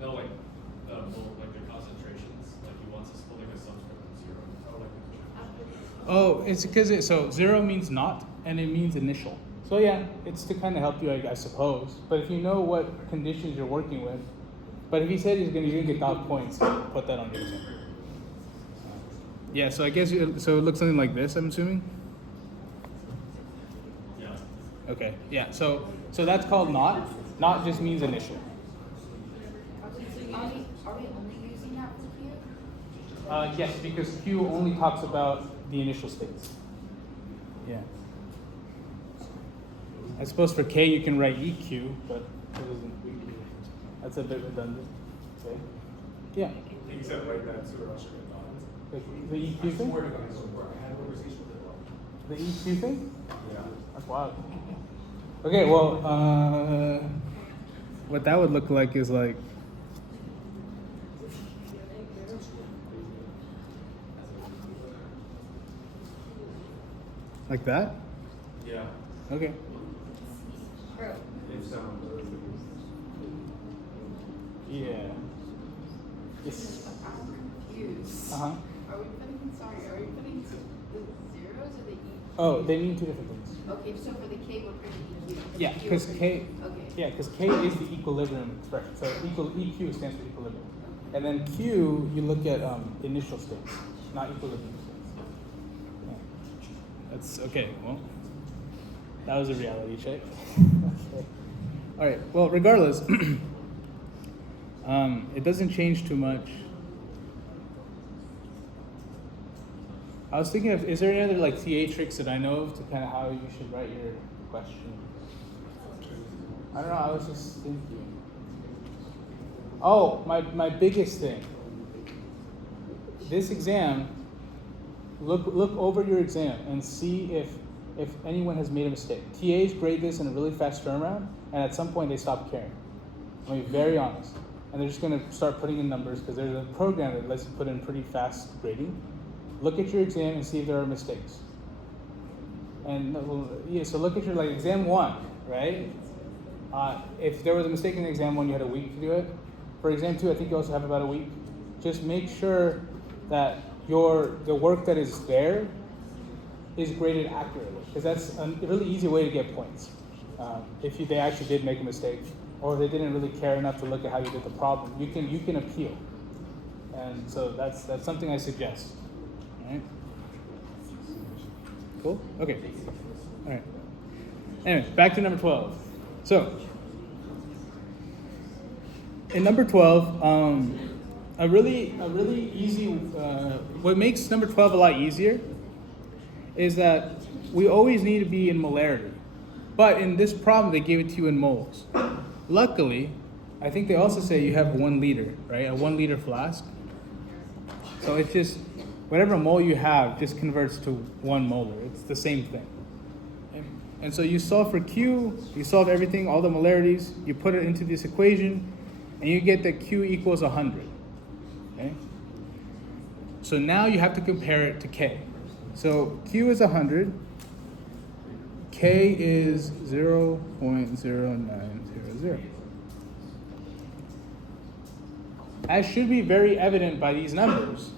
no, like the concentrations, like he wants us to put like a subscript of 0, or like Oh, it's because so 0 means not, and it means initial. So yeah, it's to kind of help you, I suppose. But if you know what conditions you're working with, but if he said you're going to get dot points, put that on your exam. Yeah, so I guess so it looks something like this, I'm assuming. yeah. Okay, yeah. So that's called not. Not just means initial. Are we only using that for Q? Yes, because Q only talks about the initial states. Yeah. I suppose for K you can write EQ, but it doesn't. That's a bit redundant. Okay. Yeah. I think you said like that too, or else you're gonna The EQ thing? The EQ thing? Yeah. That's wild. Okay, well, what that would look like is like, that? Yeah. Okay. Bro, It's Yeah. Yes. I'm confused. Uh-huh. Are we putting the zeros or the E? Oh, they mean two different things. Okay, so for the K, we're putting EQ. Yeah, Q, because we're K, putting- Okay. yeah, because K is the equilibrium expression. So EQ stands for equilibrium. And then Q, you look at initial states, not equilibrium states. Yeah. That's okay. Well, that was a reality check. Okay. All right. Well, regardless, it doesn't change too much. I was thinking is there any other like TA tricks that I know of to kind of how you should write your question? I don't know. I was just thinking. Oh, my biggest thing. This exam, look over your exam and see if if anyone has made a mistake. TAs grade this in a really fast turnaround, and at some point they stop caring. I'm gonna be very honest. And they're just gonna start putting in numbers because there's a program that lets you put in pretty fast grading. Look at your exam and see if there are mistakes. And yeah, so look at your exam 1, right? If there was a mistake in exam 1, you had a week to do it. For exam 2, I think you also have about a week. Just make sure that the work that is there is graded accurately, because that's a really easy way to get points. If they actually did make a mistake, or they didn't really care enough to look at how you did the problem, you can appeal. And so that's something I suggest. All right. Cool. Okay. All right. Anyway, back to number 12. So, in number 12, a really easy. What makes number 12 a lot easier is that we always need to be in molarity, but in this problem they gave it to you in moles. Luckily, I think they also say you have 1 liter, right? A 1 liter flask. So it's just whatever mole you have just converts to 1 molar. It's the same thing. And so you solve for Q, you solve everything, all the molarities, you put it into this equation, and you get that Q equals 100. Okay? So now you have to compare it to K. So Q is 100, K is 0.0900. As should be very evident by these numbers,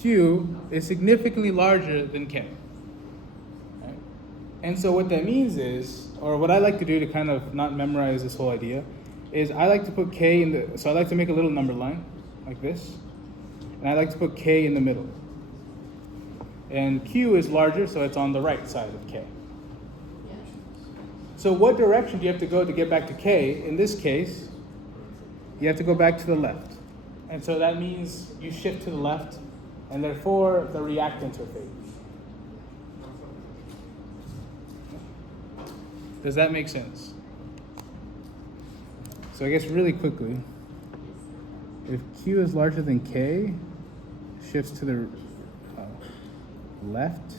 Q is significantly larger than K. Right? And so what that means is, or what I like to do to kind of not memorize this whole idea, is I like to put K so I like to make a little number line like this, and I like to put K in the middle. And Q is larger, so it's on the right side of K. So what direction do you have to go to get back to K? In this case, you have to go back to the left. And so that means you shift to the left, and therefore the reactants are favored. Does that make sense? So I guess really quickly, if Q is larger than K, shifts to the left.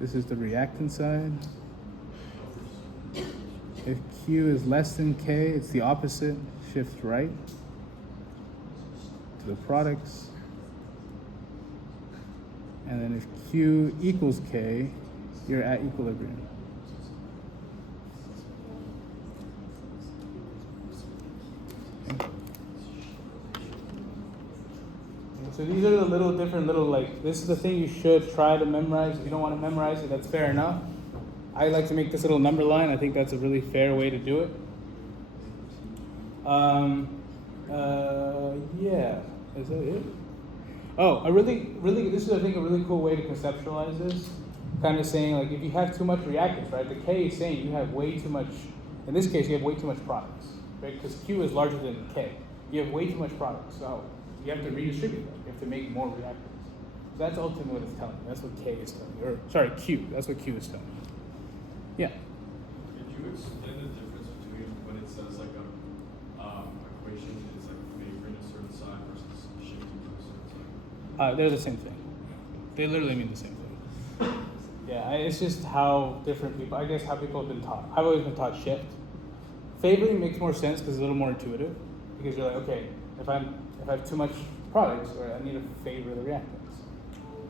This is the reactant side. If Q is less than K, it's the opposite, shifts right to the products. And then if Q equals K, you're at equilibrium. Okay. So these are the different this is the thing you should try to memorize. If you don't want to memorize it, that's fair enough. I like to make this little number line. I think that's a really fair way to do it. Yeah, is that it? Oh, this is, I think, a really cool way to conceptualize this. Kind of saying, if you have too much reactants, right? The K is saying you have way too much, in this case, you have way too much products, right? Because Q is larger than K. You have way too much products, so you have to redistribute them. You have to make more reactants. So that's ultimately what it's telling you. That's what K is telling you. Or, sorry, Q. That's what Q is telling you. Yeah. Could you explain the difference between when it says equation is favoring a certain side versus shifting to a certain side? They're the same thing. They literally mean the same thing. Yeah, it's just how different people, I guess how people have been taught. I've always been taught shift. Favoring makes more sense because it's a little more intuitive. Because you're okay, if I have too much products, or I need to favor the reactants.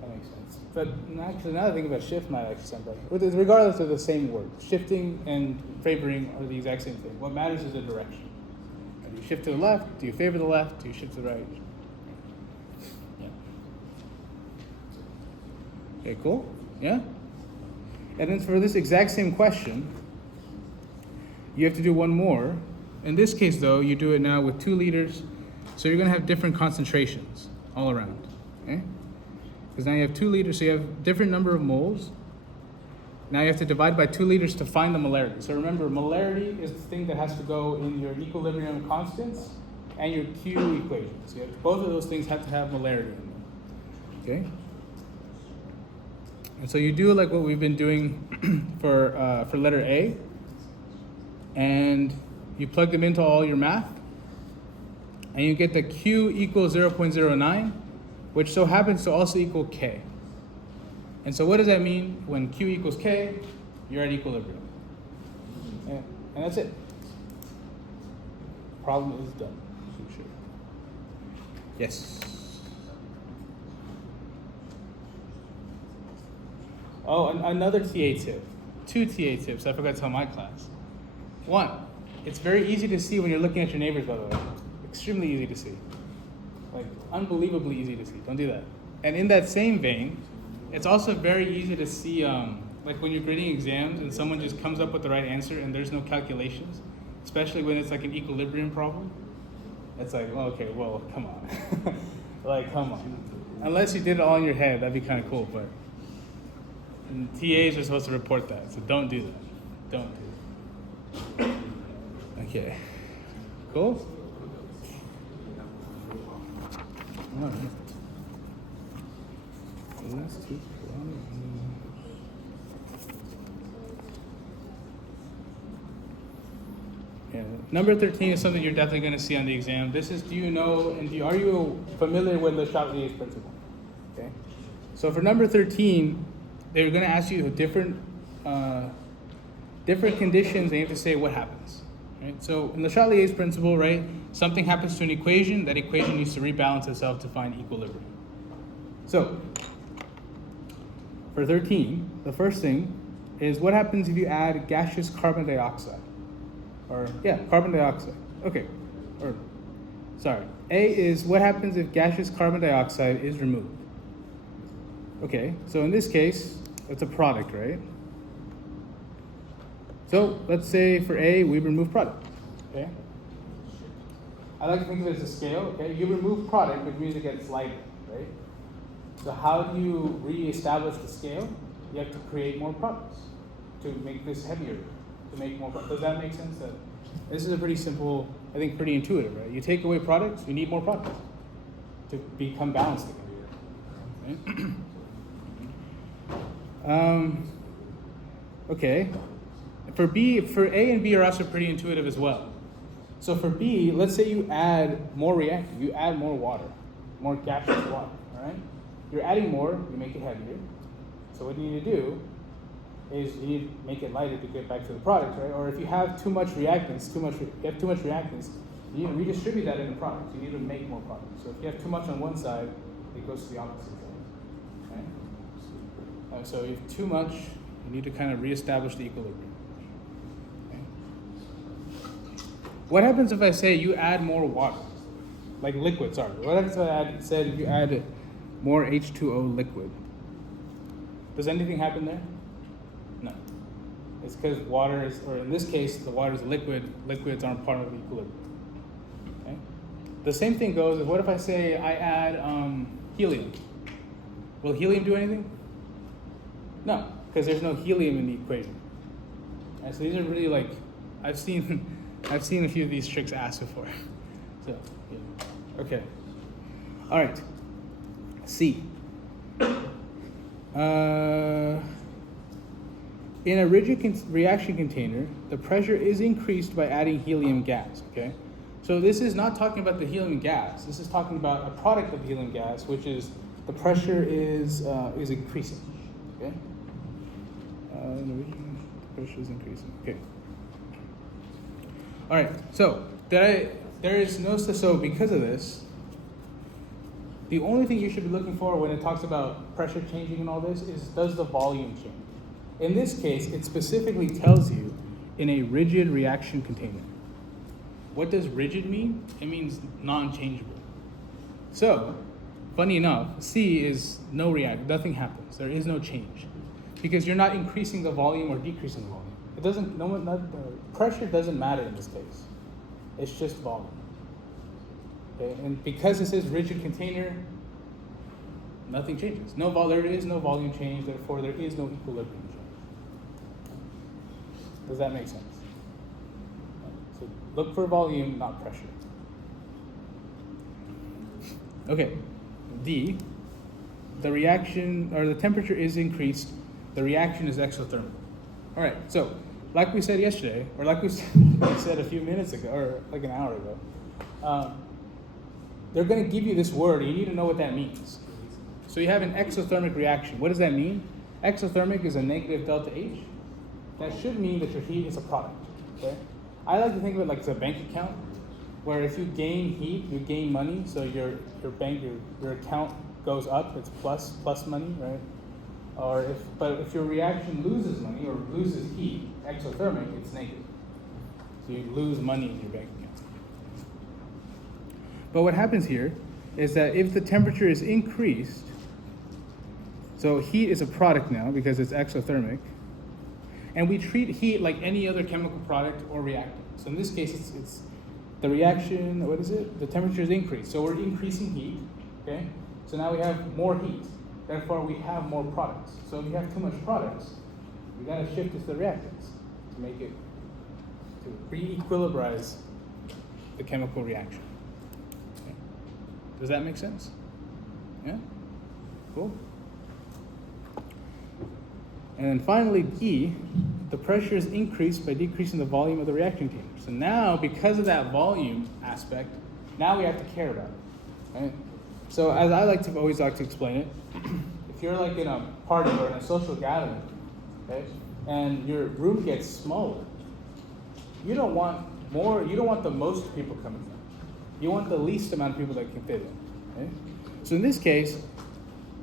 That makes sense. But actually, now that I think about shift, might actually sound better. Regardless of the same word, shifting and favoring are the exact same thing. What matters is the direction. Do you shift to the left? Do you favor the left? Do you shift to the right? Yeah. Okay, cool. Yeah? And then for this exact same question, you have to do one more. In this case, though, you do it now with 2 liters. So you're going to have different concentrations all around. Okay? Because now you have 2 liters, so you have different number of moles. Now you have to divide by 2 liters to find the molarity. So remember, molarity is the thing that has to go in your equilibrium constants and your Q equation. So you have, both of those things have to have molarity in them. Okay? And so you do like what we've been doing for letter A, and you plug them into all your math, and you get the Q equals 0.09, which so happens to also equal K. And so what does that mean when Q equals K? You're at equilibrium. And that's it. Problem is done. Sure. Yes. Oh, another TA tip. 2 TA tips I forgot to tell my class. 1, it's very easy to see when you're looking at your neighbors, by the way. Extremely easy to see. Like, unbelievably easy to see. Don't do that. And in that same vein, it's also very easy to see, like when you're grading exams and someone just comes up with the right answer and there's no calculations, especially when it's like an equilibrium problem. It's like, well, okay, well, come on. Like, come on. Unless you did it all in your head, that'd be kind of cool, but TAs are supposed to report that, so don't do that. Don't do it. Okay. Cool? All right. Yeah. Number 13 is something you're definitely going to see on the exam. This is, do you know, and are you familiar with the Chatelier's principle? Okay. So for number 13, they're going to ask you different conditions, and you have to say what happens. Right? So in the Chatelier's principle, right, something happens to an equation. That equation needs to rebalance itself to find equilibrium. So for 13, the first thing is what happens if you add gaseous carbon dioxide? Carbon dioxide. Okay. A is what happens if gaseous carbon dioxide is removed? Okay, so in this case, it's a product, right? So let's say for A, we remove product, okay? I like to think of it as a scale, okay? You remove product, which means it gets lighter, right? So how do you re-establish the scale? You have to create more products to make this heavier, to make more products. Does that make sense? This is a pretty simple, I think pretty intuitive, right? You take away products, you need more products to become balanced again, right? Okay. For A and B are also pretty intuitive as well. So for B, let's say you add more reactant, you add more water, more gaseous water, all right? You're adding more, you make it heavier. So what you need to do is you need to make it lighter to get back to the product, right? Or if you have too much reactants, you need to redistribute that in the product. You need to make more products. So if you have too much on one side, it goes to the opposite side, right? So if too much, you need to kind of reestablish the equilibrium. What happens if I say you add more water, like liquid? Sorry. What happens if I said if you add more H2O liquid? Does anything happen there? No. It's because water is, or in this case, the water is a liquid. Liquids aren't part of the equilibrium. Okay. The same thing goes. What if I say I add helium? Will helium do anything? No, because there's no helium in the equation. And so these are really like, I've seen a few of these tricks asked before. So, yeah. Okay. All right. C. In a rigid reaction container, the pressure is increased by adding helium gas, okay? So this is not talking about the helium gas. This is talking about a product of helium gas, which is the pressure is increasing, okay? The pressure is increasing, okay. All right, so so because of this, the only thing you should be looking for when it talks about pressure changing and all this is, does the volume change? In this case, it specifically tells you in a rigid reaction container. What does rigid mean? It means non-changeable. So, funny enough, C is no react, nothing happens. There is no change. Because you're not increasing the volume or decreasing the volume. It doesn't, pressure doesn't matter in this case. It's just volume. Okay? And because this is rigid container, nothing changes. There is no volume change, therefore there is no equilibrium change. Does that make sense? So look for volume, not pressure. Okay, D, the reaction, or the temperature is increased, the reaction is exothermic. All right, so like we said yesterday, or like we said a few minutes ago, or like an hour ago, they're going to give you this word, and you need to know what that means. So you have an exothermic reaction. What does that mean? Exothermic is a negative delta H. that should mean that your heat is a product. Okay? I like to think of it like it's a bank account, where if you gain heat, you gain money, so your account goes up, it's plus money, right? But if your reaction loses money or loses heat, exothermic, it's negative. So you lose money in your bank account. But what happens here is that if the temperature is increased, so heat is a product now because it's exothermic, and we treat heat like any other chemical product or reactant. So in this case, it's the reaction, what is it? The temperature is increased. So we're increasing heat, okay? So now we have more heat. Therefore, we have more products. So if you have too much products, we gotta shift it to the reactants to make it, to re-equilibrize the chemical reaction. Okay. Does that make sense? Yeah? Cool. And then finally, E, the pressure is increased by decreasing the volume of the reaction container. So now, because of that volume aspect, now we have to care about it, right? So as I always like to explain it, if you're like in a party or in a social gathering, okay, and your room gets smaller, you don't want the most people coming in. You want the least amount of people that can fit in, okay? So in this case,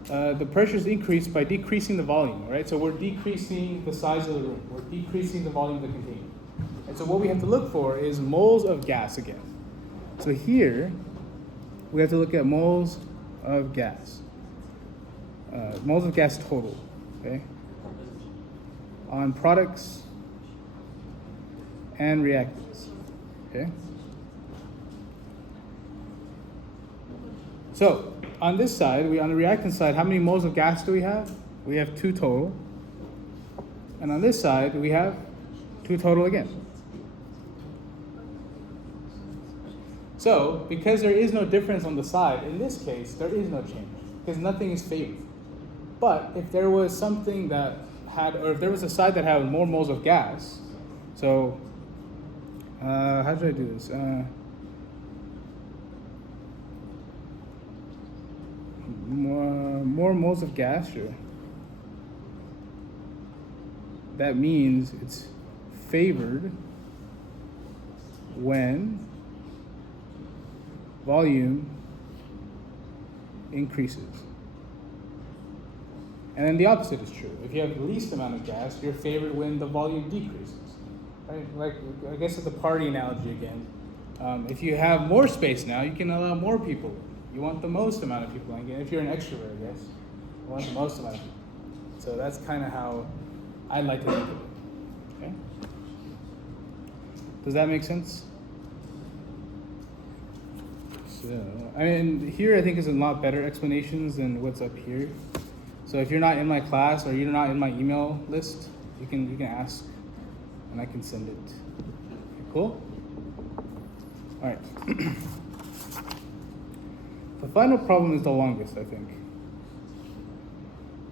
the pressure is increased by decreasing the volume, right? So we're decreasing the size of the room. We're decreasing the volume of the container. And so what we have to look for is moles of gas again. So here, we have to look at moles of gas. Moles of gas total, okay? On products and reactants, okay? So, on this side, on the reactant side, how many moles of gas do we have? We have 2 total. And on this side, we have 2 total again. So, because there is no difference on the side, in this case, there is no change, because nothing is favored. But if there was something that if there was a side that had more moles of gas, so, how should I do this? More moles of gas, sure. That means it's favored when volume increases. And then the opposite is true. If you have the least amount of gas, you're favored when the volume decreases. Right? Like, I guess it's the party analogy again. If you have more space now, you can allow more people. You want the most amount of people. Again, if you're an extrovert, I guess, you want the most amount of people. So that's kind of how I like to think of it. Okay? Does that make sense? So, I mean, here I think is a lot better explanations than what's up here. So if you're not in my class or you're not in my email list, you can ask, and I can send it. Cool? All right. The final problem is the longest, I think.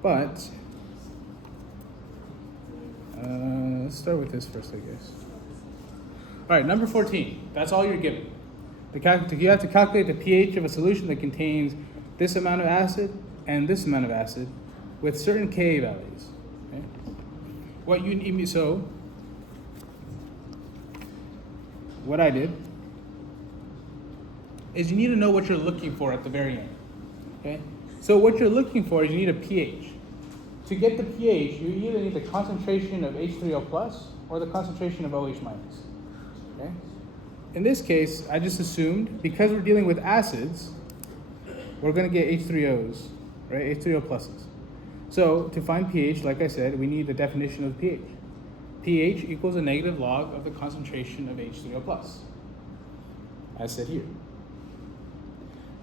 But let's start with this first, I guess. All right, number 14. That's all you're given. You have to calculate the pH of a solution that contains this amount of acid and this amount of acid with certain Ka values. Okay? What I did is you need to know what you're looking for at the very end. Okay? So what you're looking for is you need a pH. To get the pH, you either need the concentration of H3O plus or the concentration of OH minus. Okay? In this case, I just assumed because we're dealing with acids, we're going to get H3Os, right? H3O pluses. So to find pH, like I said, we need the definition of pH. pH equals a negative log of the concentration of H3O plus, as said here.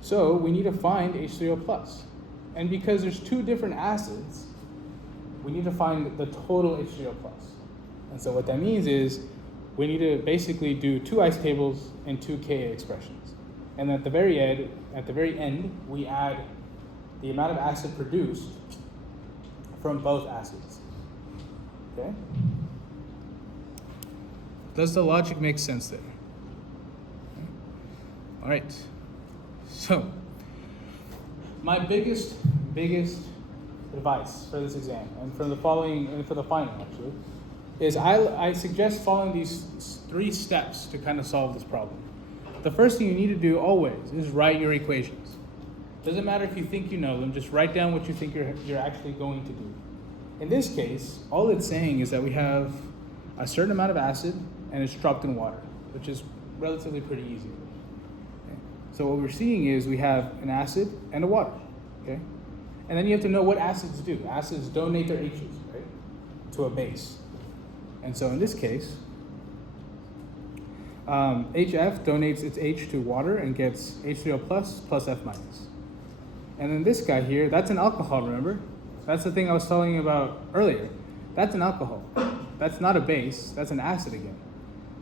So we need to find H3O plus. And because there's 2 different acids, we need to find the total H3O plus. And so what that means is we need to basically do 2 ice tables and 2 Ka expressions. And at the very end, we add the amount of acid produced from both acids. Okay? Does the logic make sense there? Okay. All right. So, my biggest advice for this exam, and for the final actually, is I suggest following these 3 steps to kind of solve this problem. The first thing you need to do always is write your equations. Doesn't matter if you think you know them, just write down what you think you're actually going to do. In this case, all it's saying is that we have a certain amount of acid and it's dropped in water, which is relatively pretty easy. Okay? So what we're seeing is we have an acid and a water, okay? And then you have to know what acids do. Acids donate their H's, right, to a base. And so in this case, HF donates its H to water and gets H3O plus F minus. And then this guy here, that's an alcohol, remember? That's the thing I was telling you about earlier. That's an alcohol. That's not a base, that's an acid again.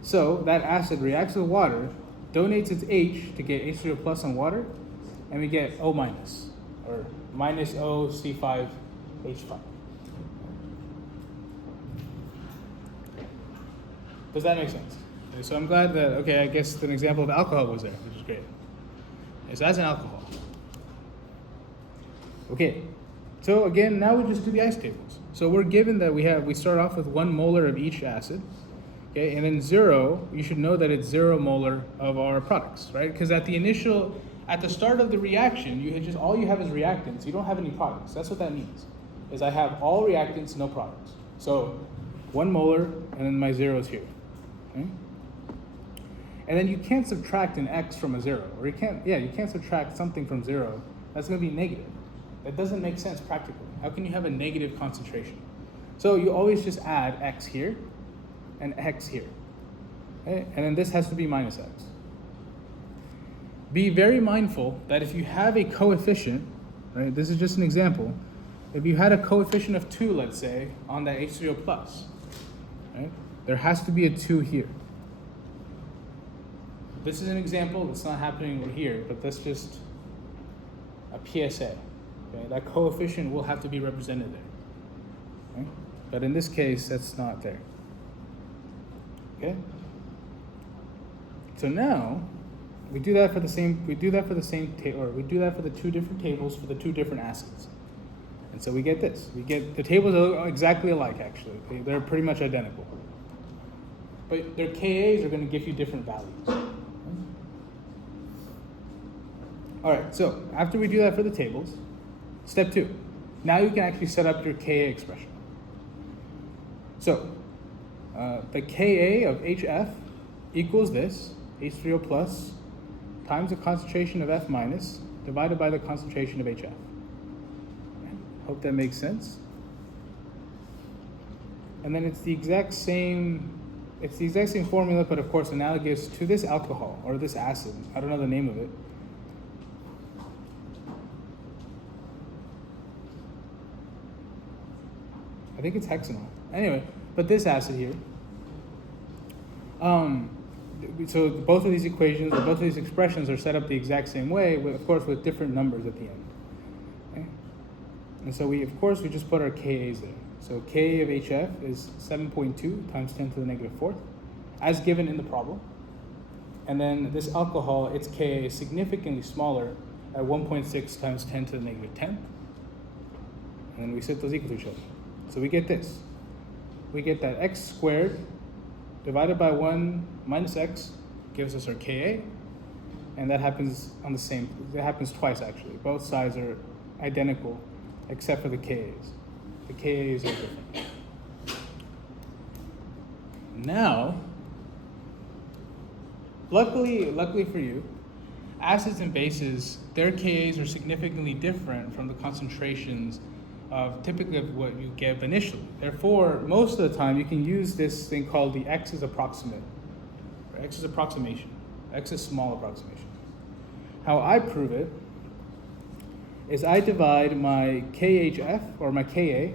So that acid reacts with water, donates its H to get H3O plus on water, and we get O minus, or minus O C5H5. Does that make sense? Okay, so I'm glad that, okay, I guess an example of alcohol was there, which is great. Okay, so that's an alcohol. Okay, so again, now we just do the isotables. So we're given that we start off with 1 molar of each acid, okay, and then 0, you should know that it's 0 molar of our products, right? Because at the start of the reaction, all you have is reactants. You don't have any products. That's what that means, is I have all reactants, no products. So 1 molar, and then my 0 is here, okay? And then you can't subtract an X from a 0, or you can't subtract something from 0. That's going to be negative. That doesn't make sense practically. How can you have a negative concentration? So you always just add X here and X here. Okay? And then this has to be minus X. Be very mindful that if you have a coefficient, right, this is just an example, if you had a coefficient of 2, let's say, on that H3O plus, right, there has to be a 2 here. This is an example, it's not happening over here, but that's just a PSA. Okay? That coefficient will have to be represented there. Okay? But in this case, that's not there. Okay? So now we do that for the 2 different tables for the 2 different acids. And so we get this. We get the tables are exactly alike actually. They're pretty much identical. But their Kas are going to give you different values. All right, so after we do that for the tables, step 2. Now you can actually set up your Ka expression. So the Ka of HF equals this, H3O plus, times the concentration of F minus, divided by the concentration of HF. Okay. Hope that makes sense. And then it's the exact same formula, but of course analogous to this alcohol, or this acid. I don't know the name of it. I think it's hexanol. Anyway, but this acid here. So both of these equations, or both of these expressions are set up the exact same way, of course with different numbers at the end. Okay? And so we just put our Kas there. So Ka of HF is 7.2 times 10 to the negative 4th, as given in the problem. And then this alcohol, its Ka is significantly smaller at 1.6 times 10 to the negative 10th. And then we set those equal to each other. So we get this. We get that x squared divided by 1 minus x gives us our Ka. And that happens it happens twice actually. Both sides are identical except for the Kas. The Kas are different. Now, luckily for you, acids and bases, their Kas are significantly different from the concentrations of typically of what you give initially. Therefore, most of the time you can use this thing called the X's approximate, or X's approximation, X's small approximation. How I prove it is I divide my KHF, or my Ka,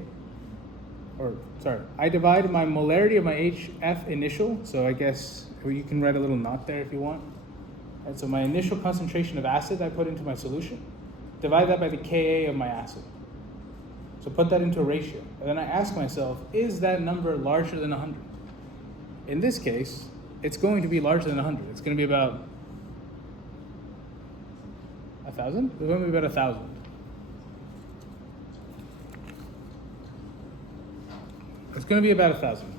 I divide my molarity of my HF initial, so I guess you can write a little knot there if you want. And so my initial concentration of acid I put into my solution, divide that by the Ka of my acid. So put that into a ratio. And then I ask myself, is that number larger than 100? In this case, it's going to be larger than 100. It's going to be about 1,000? It's going to be about 1,000. It's going to be about 1,000.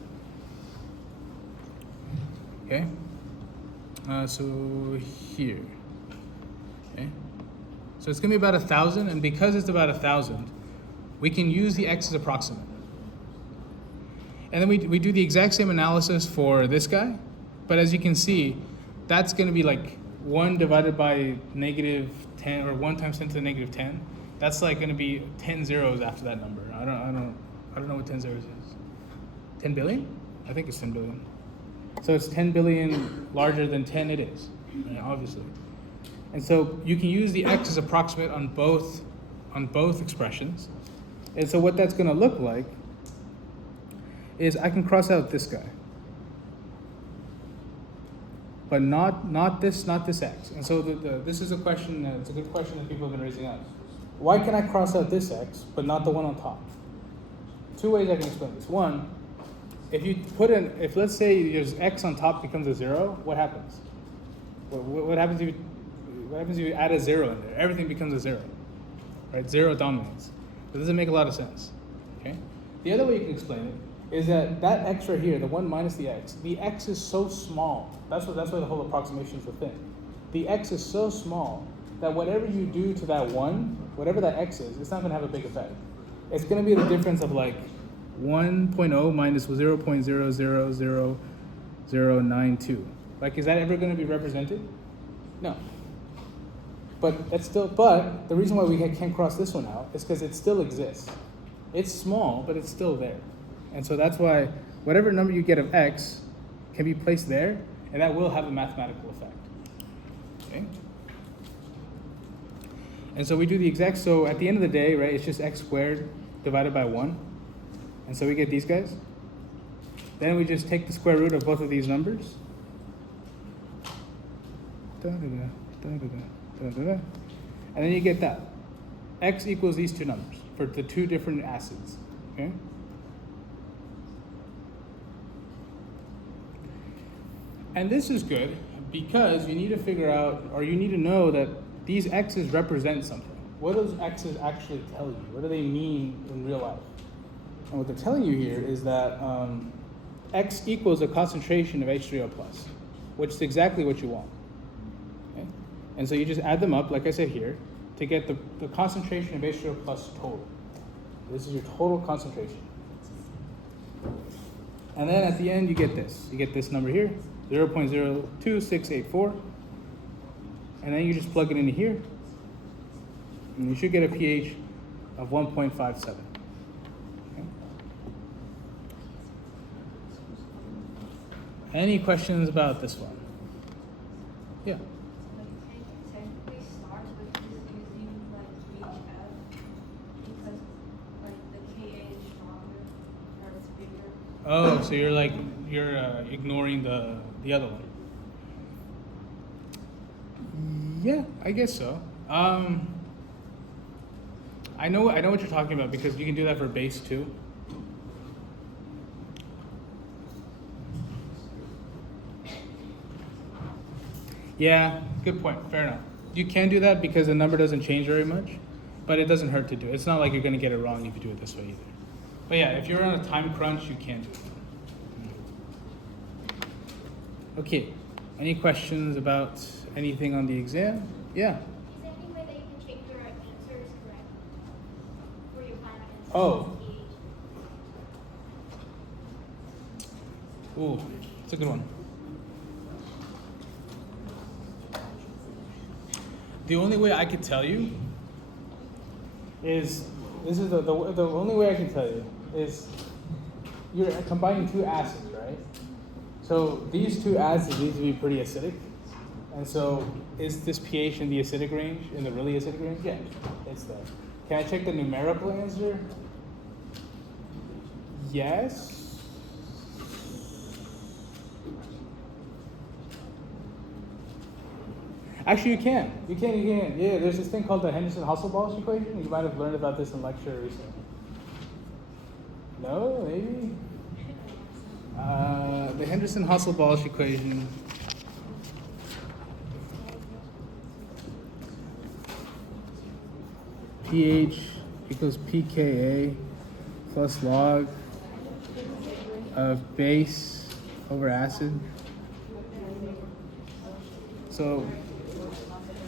Okay? So here. Okay? So it's gonna be about 1,000, and because it's about 1,000, we can use the x's approximate. And then we do the exact same analysis for this guy, but as you can see, that's gonna be like 1 divided by -10, or 1 times 10 to the -10. That's like gonna be 10 zeros after that number. I don't know what 10 zeros is. 10 billion? I think it's 10 billion. So it's 10 billion larger than 10 it is, right, obviously. And so you can use the x as approximate on both expressions. And so what that's gonna look like is I can cross out this guy. But not this x. And so this is a question, it's a good question that people have been raising up. Why can I cross out this x, but not the one on top? 2 ways I can explain this. One, if let's say there's x on top becomes a 0, what happens? What happens if you add a 0 in there? Everything becomes a 0, right? 0 dominates. That doesn't make a lot of sense, okay? The other way you can explain it is that x right here, the 1 minus the x is so small. That's why the whole approximation is a thing. The x is so small that whatever you do to that 1, whatever that x is, it's not going to have a big effect. It's going to be the difference of like 1.0 minus 0.000092. Like, is that ever going to be represented? No. But the reason why we can't cross this one out is because it still exists. It's small, but it's still there. And so that's why whatever number you get of x can be placed there, and that will have a mathematical effect. Okay? And so we do the exact, so at the end of the day, right, it's just x squared divided by 1. And so we get these guys. Then we just take the square root of both of these numbers. And then you get that. X equals these two numbers for the two different acids. Okay? And this is good because you need to figure out, or you need to know that these x's represent something. What do those x's actually tell you? What do they mean in real life? And what they're telling you here is that x equals a concentration of H3O+, which is exactly what you want. Okay? And so you just add them up, like I said here, to get the concentration of H3O+ total. This is your total concentration. And then at the end, you get this. You get this number here, 0.02684. And then you just plug it into here, and you should get a pH of 1.57. Okay? Any questions about this one? Yeah. Like, can you technically start with just using like HF because like the Ka is stronger or it's bigger? Oh, so you're ignoring the other one. Yeah, I guess so. I know what you're talking about because you can do that for base too. Yeah, good point. Fair enough. You can do that because the number doesn't change very much, but it doesn't hurt to do it. It's not like you're going to get it wrong if you do it this way either. But yeah, if you're on a time crunch, you can do it. Okay. Any questions about anything on the exam? Yeah. Is there any way that you can check your answers correct for your final answer? Oh. Ooh, it's a good one. The only way I could tell you is, this is the only way I can tell you is you're combining two acids, right? So these two acids need to be pretty acidic. And so is this pH in the acidic range, in the really acidic range? Yeah, it's there. Can I check the numerical answer? Yes. Actually, you can. You can. Yeah, there's this thing called the Henderson-Hasselbalch equation. You might have learned about this in lecture recently. No, maybe? The Henderson-Hasselbalch equation. pH equals pKa plus log of base over acid. So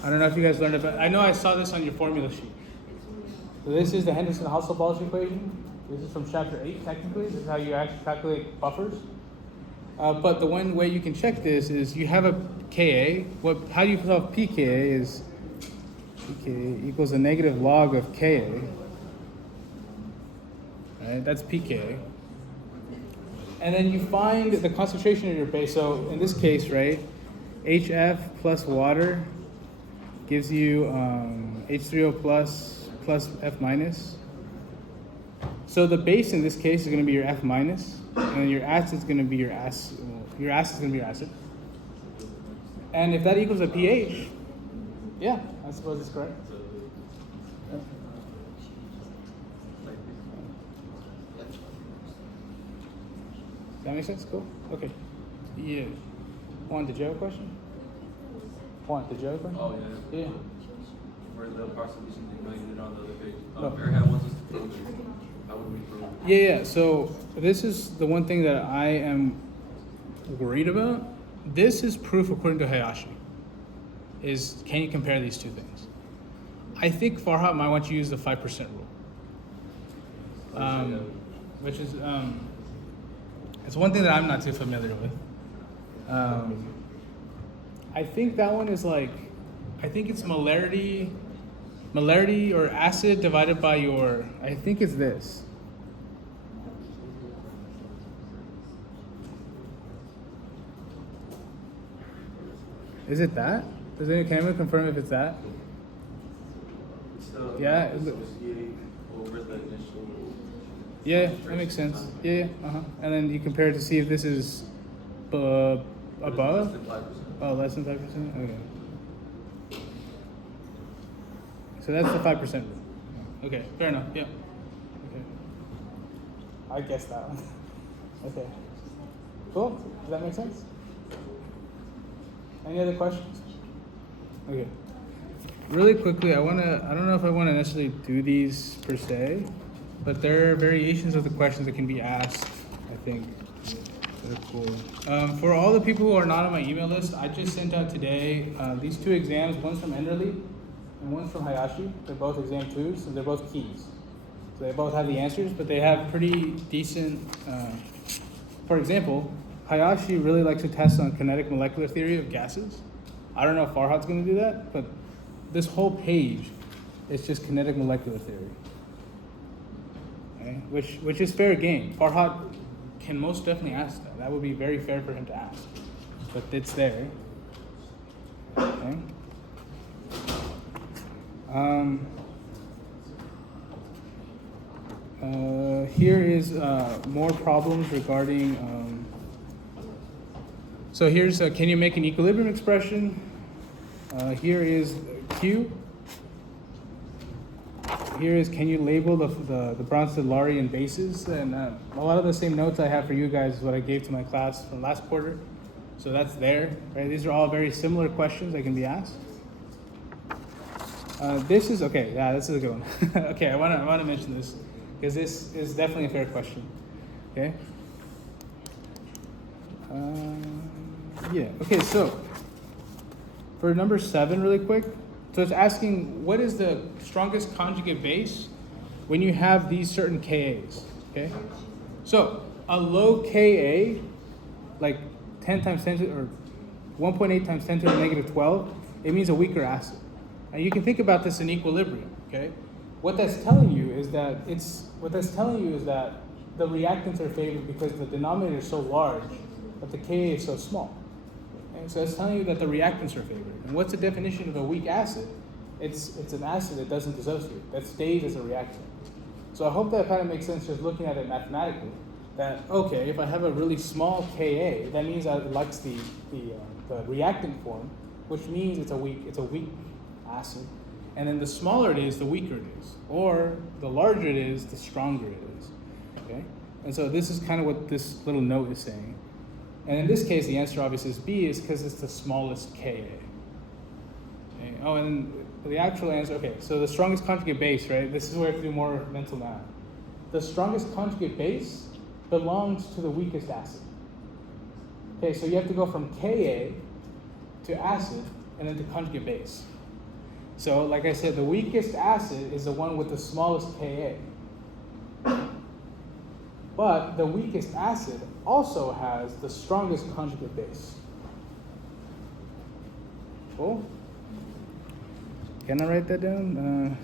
I don't know if you guys learned it, but I know I saw this on your formula sheet. So this is the Henderson-Hasselbalch equation. This is from chapter 8, technically. This is how you actually calculate buffers. But the one way you can check this is you have a Ka. How do you solve pKa is pKa equals a negative log of Ka. Right, that's pKa. And then you find the concentration of your base. So in this case, right, HF plus water gives you H3O plus F minus. So the base in this case is going to be your F minus, and your acid is going to be your acid. Your acid is going to be your acid. And if that equals a pH, yeah, I suppose it's correct. Yeah. Does that make sense? Cool. Okay. Yeah. Juan, did you have a question? Juan, did you have a question? Oh, yeah. Yeah. For the parts of using the magnet on the other page. No. Farahat wants us to prove it. How would we prove it? Yeah. So this is the one thing that I am worried about. This is proof according to Hayashi. Is can you compare these two things? I think Farahat might want you to use the 5% rule, which is it's one thing that I'm not too familiar with. I think that one is like, I think it's molarity or acid divided by your, I think it's this. Is it that? Can anyone confirm if it's that? Yeah. Over the initial. Yeah, that makes sense. Yeah. And then you compare it to see if this is above. Less than 5%. Oh, less than 5%. Okay. So that's the 5% rule. Okay, fair enough. Yeah. Okay. I guess that one. Okay. Cool. Does that make sense? Any other questions? Okay. Really quickly, I don't know if I want to necessarily do these per se, but there are variations of the questions that can be asked, I think. They're cool. For all the people who are not on my email list, I just sent out today these two exams. One's from Enderly and one's from Hayashi. They're both exam 2s, and they're both keys. So they both have the answers, but they have pretty decent, for example, Hayashi really likes to test on kinetic molecular theory of gases. I don't know if Farahat's going to do that, but this whole page is just kinetic molecular theory, okay? Which is fair game. Farahat can most definitely ask that. That would be very fair for him to ask, but it's there. Okay. Here is more problems regarding. So here's can you make an equilibrium expression? Here is Q. Here is can you label the Bronsted-Lawrey bases? And a lot of the same notes I have for you guys is what I gave to my class from last quarter. So that's there, right? These are all very similar questions that can be asked. This is okay. Yeah, this is a good one. Okay, I want to mention this because this is definitely a fair question. Okay. Yeah. Okay. So for number 7, really quick. So it's asking what is the strongest conjugate base when you have these certain Kas. Okay. So a low Ka, like 10 times 10 to, or 1.8 times 10 to the negative 12, it means a weaker acid. And you can think about this in equilibrium, okay? What that's telling you is that the reactants are favored because the denominator is so large, but the Ka is so small. And so it's telling you that the reactants are favored. And what's the definition of a weak acid? It's an acid that doesn't dissociate, that stays as a reactant. So I hope that kind of makes sense just looking at it mathematically. That, okay, if I have a really small Ka, that means it likes the reactant form, which means it's a weak acid. And then the smaller it is, the weaker it is. Or the larger it is, the stronger it is. Okay? And so this is kind of what this little note is saying. And in this case, the answer obviously is B, is because it's the smallest Ka. Okay? Oh, and the actual answer, okay, so the strongest conjugate base, right? This is where I have to do more mental math. The strongest conjugate base belongs to the weakest acid. Okay, so you have to go from Ka to acid, and then the conjugate base. So like I said, the weakest acid is the one with the smallest Ka. But the weakest acid also has the strongest conjugate base. Cool? Can I write that down?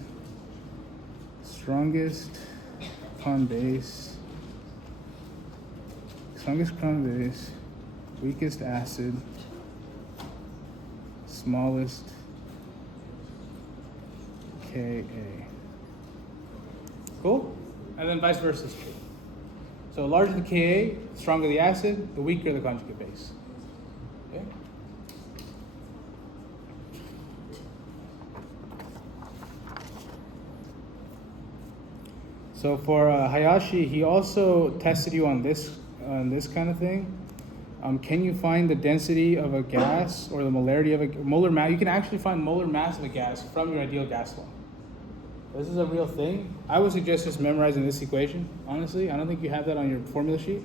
Strongest con base, weakest acid, smallest Ka. Cool? And then vice versa is true. So larger the Ka, stronger the acid, the weaker the conjugate base. Okay? So for Hayashi, he also tested you on this kind of thing. Can you find the density of a gas or the molarity of a molar mass? You can actually find molar mass of a gas from your ideal gas law. This is a real thing. I would suggest just memorizing this equation, honestly. I don't think you have that on your formula sheet.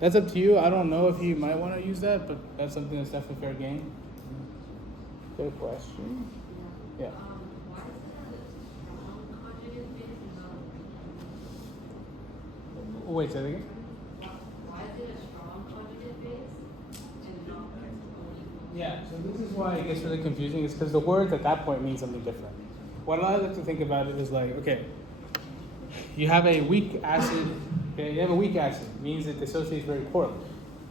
That's up to you. I don't know if you might want to use that, but that's something that's definitely fair game. Good question. Yeah. Why is it a strong conjugate base and not a weak? Wait, say that again? Why is it a strong conjugate base and not a weak? Yeah, so this is why it gets really confusing. It's because the words at that point mean something different. What I like to think about it is like, okay, you have a weak acid, okay, you have a weak acid, means it dissociates very poorly.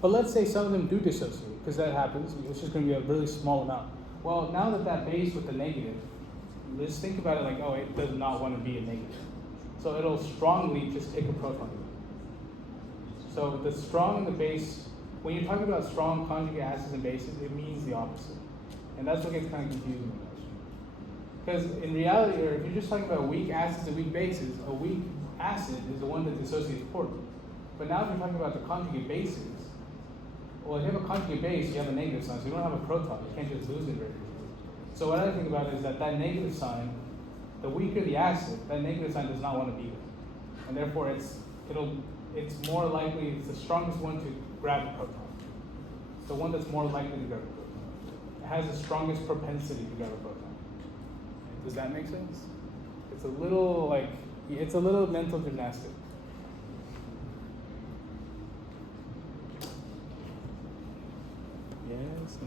But let's say some of them do dissociate, because that happens, it's just going to be a really small amount. Well, now that base with the negative, let's think about it like, oh, it does not want to be a negative. So it'll strongly just take a proton. So the strong and the base, when you're talking about strong conjugate acids and bases, it means the opposite. And that's what gets kind of confusing. Because in reality, or if you're just talking about weak acids and weak bases, a weak acid is the one that dissociates poorly. But now if you're talking about the conjugate bases, well, if you have a conjugate base, you have a negative sign, so you don't have a proton. You can't just lose it very easily. So what I think about is that negative sign, the weaker the acid, that negative sign does not want to be there. And therefore it's more likely, it's the strongest one to grab a proton. It's the one that's more likely to grab a proton. It has the strongest propensity to grab a proton. Does that make sense? It's a little mental gymnastics. Yes.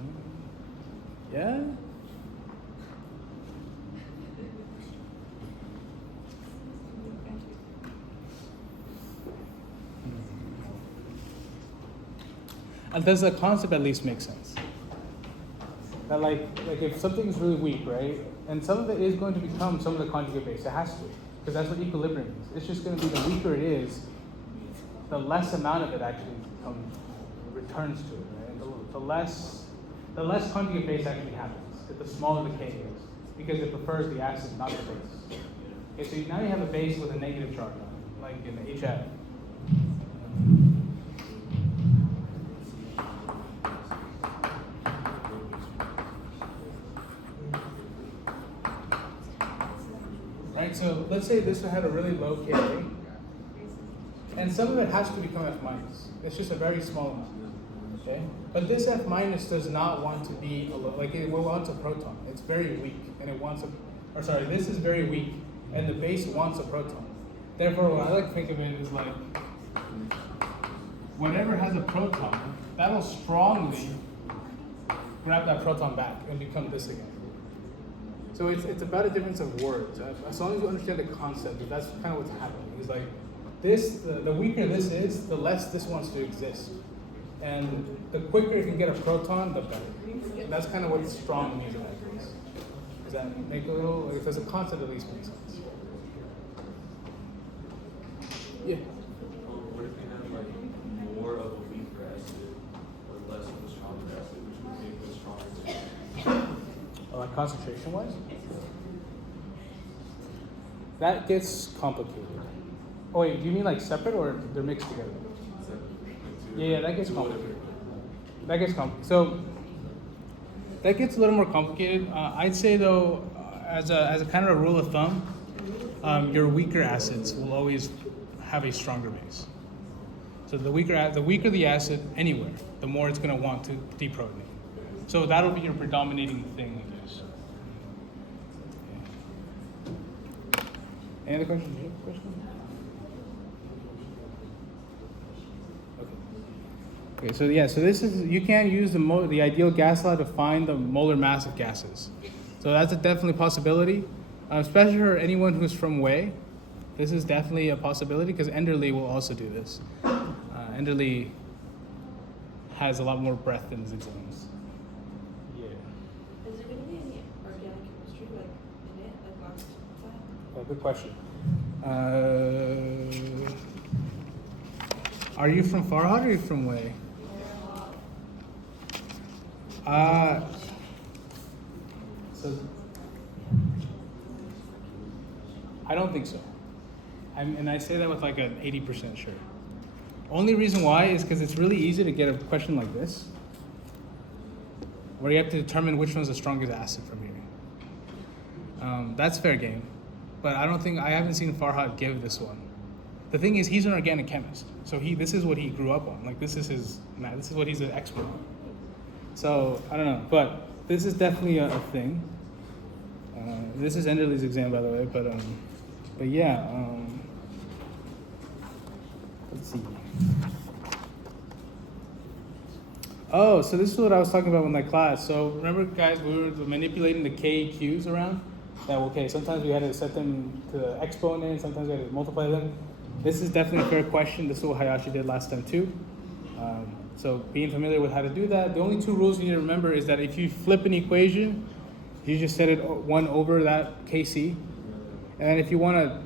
Yeah? And does the concept at least make sense? That like if something is really weak, right? And some of it is going to become some of the conjugate base. It has to, because that's what equilibrium is. It's just going to be the weaker it is, the less amount of it actually returns to it, right? The less conjugate base actually happens, the smaller the K is, because it prefers the acid, not the base. Okay, so now you have a base with a negative charge on it, like in the HF. Right, so let's say this had a really low Ka, and some of it has to become F minus. It's just a very small amount. Okay, but this F minus does not want to be it wants a proton. It's very weak, and it wants this is very weak, and the base wants a proton. Therefore, what I like to think of it is like whatever has a proton, that'll strongly grab that proton back and become this again. So it's about a difference of words. As long as you understand the concept, that's kind of what's happening. It's like this, the weaker this is, the less this wants to exist. And the quicker it can get a proton, the better. And that's kind of what strong means about this. Does that make a little, does the concept at least make sense? Yeah. What if you have like more of a weaker acid, but less of a stronger acid, which would make the stronger? Like concentration wise? That gets complicated. Oh wait, do you mean like separate or they're mixed together? Yeah, that gets complicated. So that gets a little more complicated. I'd say though, as a kind of a rule of thumb, your weaker acids will always have a stronger base. So the weaker the acid anywhere, the more it's going to want to deprotonate. So that'll be your predominating thing, I guess. Okay. Any other questions? Do you have a question? Okay, so yeah, so this is, you can use the ideal gas law to find the molar mass of gases. So that's definitely a possibility, especially for anyone who's from Way. This is definitely a possibility because Enderle will also do this. Enderle has a lot more breadth in his exams. Yeah. Is there gonna be any organic chemistry like in it, like last time? Good question. Are you from Farahat or are you from Way? So I don't think so. And I say that with like an 80% sure. Only reason why is because it's really easy to get a question like this, where you have to determine which one's the strongest acid from here. That's fair game, but I haven't seen Farhad give this one. The thing is, he's an organic chemist, so this is what he grew up on. Like this is what he's an expert on. So I don't know, but this is definitely a thing. This is Enderle's exam, by the way, but yeah. Let's see. Oh, so this is what I was talking about in my class. So remember, guys, we were manipulating the K Q's around. Sometimes we had to set them to exponent, sometimes we had to multiply them. This is definitely a fair question. This is what Hayashi did last time too. So being familiar with how to do that. The only two rules you need to remember is that if you flip an equation, you just set it 1 over that KC. And then if you want to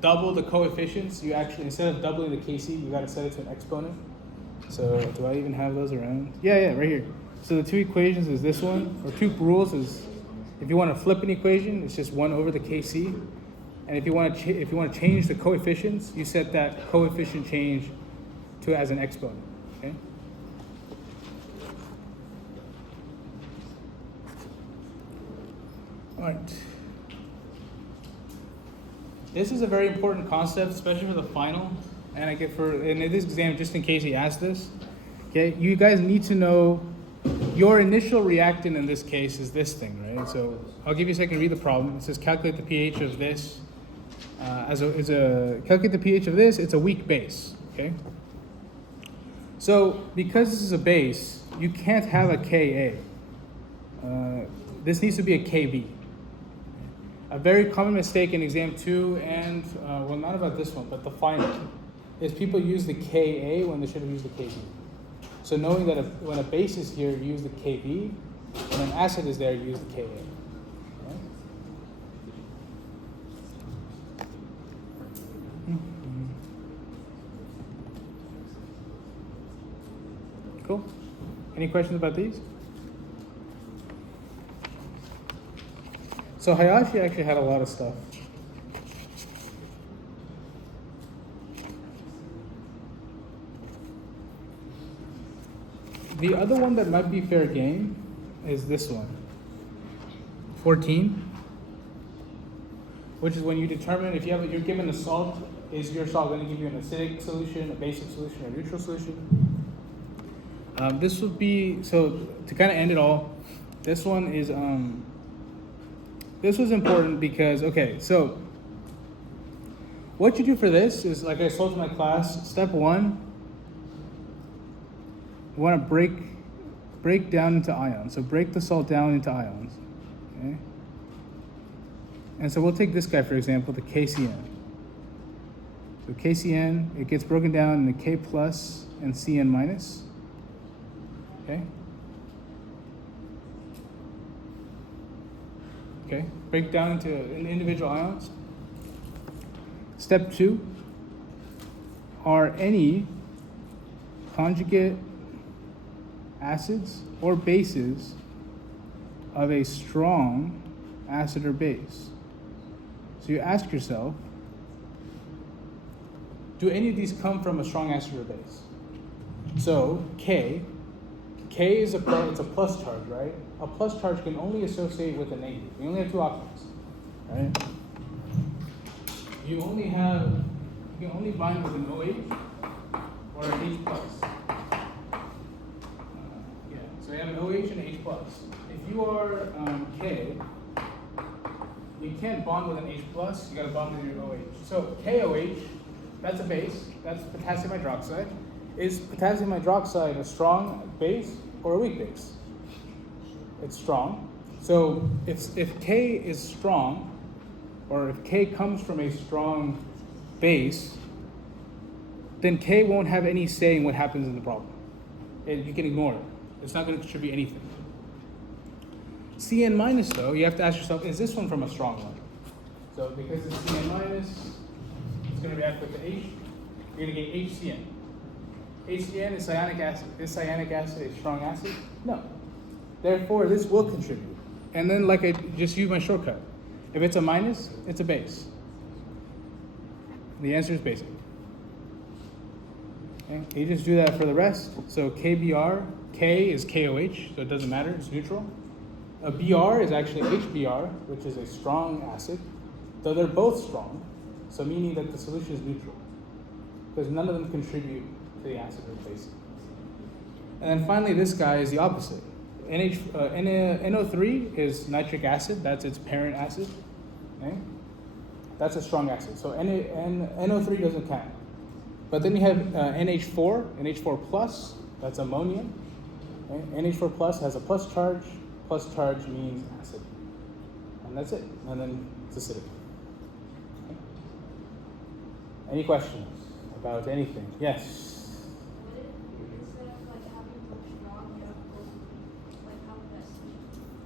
double the coefficients, you actually, instead of doubling the KC, you got to set it to an exponent. So do I even have those around? Yeah, right here. So the two equations is this one, or two rules is, if you want to flip an equation, it's just 1 over the KC. And if you want to change the coefficients, you set that coefficient change to as an exponent. Okay. All right. This is a very important concept, especially for the final, and in this exam, just in case he asked this. Okay, you guys need to know your initial reactant in this case is this thing, right? So I'll give you a second to read the problem. It says calculate the pH of this. Calculate the pH of this. It's a weak base. Okay. So because this is a base, you can't have a Ka. This needs to be a Kb. A very common mistake in exam 2 and, not about this one, but the final, is people use the Ka when they should have used the Kb. So knowing that when a base is here, you use the Kb, when an acid is there, you use the Ka. Okay? Cool. Any questions about these? So Hayashi actually had a lot of stuff. The other one that might be fair game is this one, 14, which is when you determine if you're given a salt, is your salt going to give you an acidic solution, a basic solution, or a neutral solution? This would be, so to kind of end it all, this one is, this was important because, okay, so what you do for this is, like I told in my class, step 1, you want to break down into ions. So break the salt down into ions, okay? And so we'll take this guy, for example, the KCN. So KCN, it gets broken down into K plus and CN minus, okay? Okay, break down into individual ions. Step 2, are any conjugate acids or bases of a strong acid or base? So you ask yourself, do any of these come from a strong acid or base? So K is it's a plus charge, right? A plus charge can only associate with a negative. You only have 2 options, right? You can only bind with an OH or an H plus. So you have an OH and H plus. If you are K, you can't bond with an H plus, you gotta bond with your OH. So KOH, that's a base, that's potassium hydroxide. Is potassium hydroxide a strong base or a weak base? It's strong. So if K is strong, or if K comes from a strong base, then K won't have any say in what happens in the problem. You can ignore it. It's not going to contribute anything. Cn minus, though, you have to ask yourself, is this one from a strong one? So because it's Cn minus, it's going to react with the H. You're going to get HCN. HCN is cyanic acid. Is cyanic acid a strong acid? No. Therefore, this will contribute. And then, like I just used my shortcut. If it's a minus, it's a base. The answer is basic. Okay. You just do that for the rest. So KBr, K is KOH, so it doesn't matter, it's neutral. A Br is actually HBr, which is a strong acid, though they're both strong, so meaning that the solution is neutral, because none of them contribute to the acid or base. And then finally, this guy is the opposite. NO3 is nitric acid, that's its parent acid. Okay? That's a strong acid, so NO3 doesn't count. But then you have NH4, NH4 plus, that's ammonia. Okay? NH4 plus has a plus charge means acid. And that's it, and then it's acidic. Okay? Any questions about anything? Yes?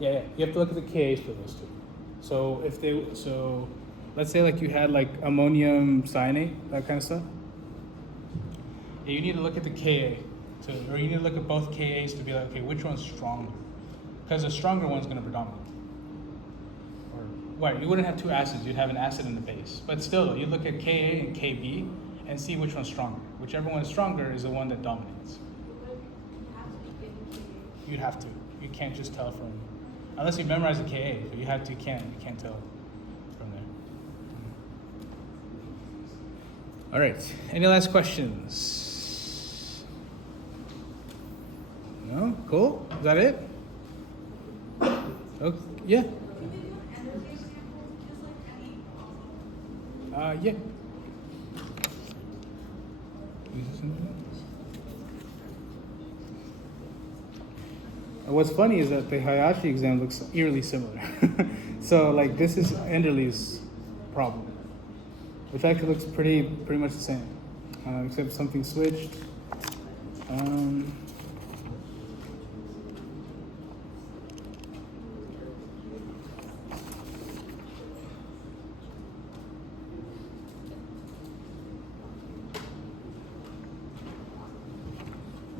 Yeah, you have to look at the Kas for those two. So let's say like you had like ammonium cyanate, that kind of stuff. Yeah, you need to look at the Ka, or you need to look at both Kas to be like, okay, which one's stronger? Because the stronger one's going to predominate. Or why? You wouldn't have two acids; you'd have an acid and a base. But still, you look at Ka and Kb and see which one's stronger. Whichever one is stronger is the one that dominates. You'd have to. You can't just tell from. Unless you memorize the Ka, but you have to. You can't tell from there. All right. Any last questions? No. Cool. Is that it? Okay. Yeah. Yeah. What's funny is that the Hayashi exam looks eerily similar. So like this is Enderle's problem, which actually looks pretty much the same, except something switched.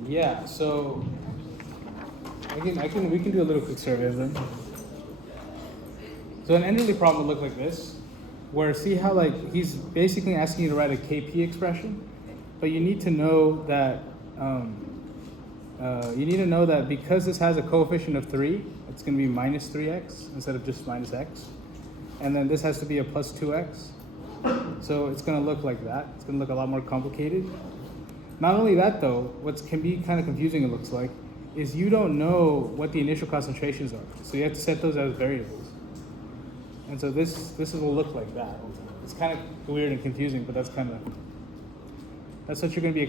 Yeah, so we can do a little quick survey of them. So an Enderle problem would look like this, where see how like he's basically asking you to write a KP expression, but you need to know that because this has a coefficient of 3, it's going to be minus 3x instead of just minus x, and then this has to be a plus 2x. So it's going to look like that. It's going to look a lot more complicated. Not only that though, what can be kind of confusing, it looks like, is you don't know what the initial concentrations are. So you have to set those as variables. And so this will look like that. It's kind of weird and confusing, but that's what you're going to be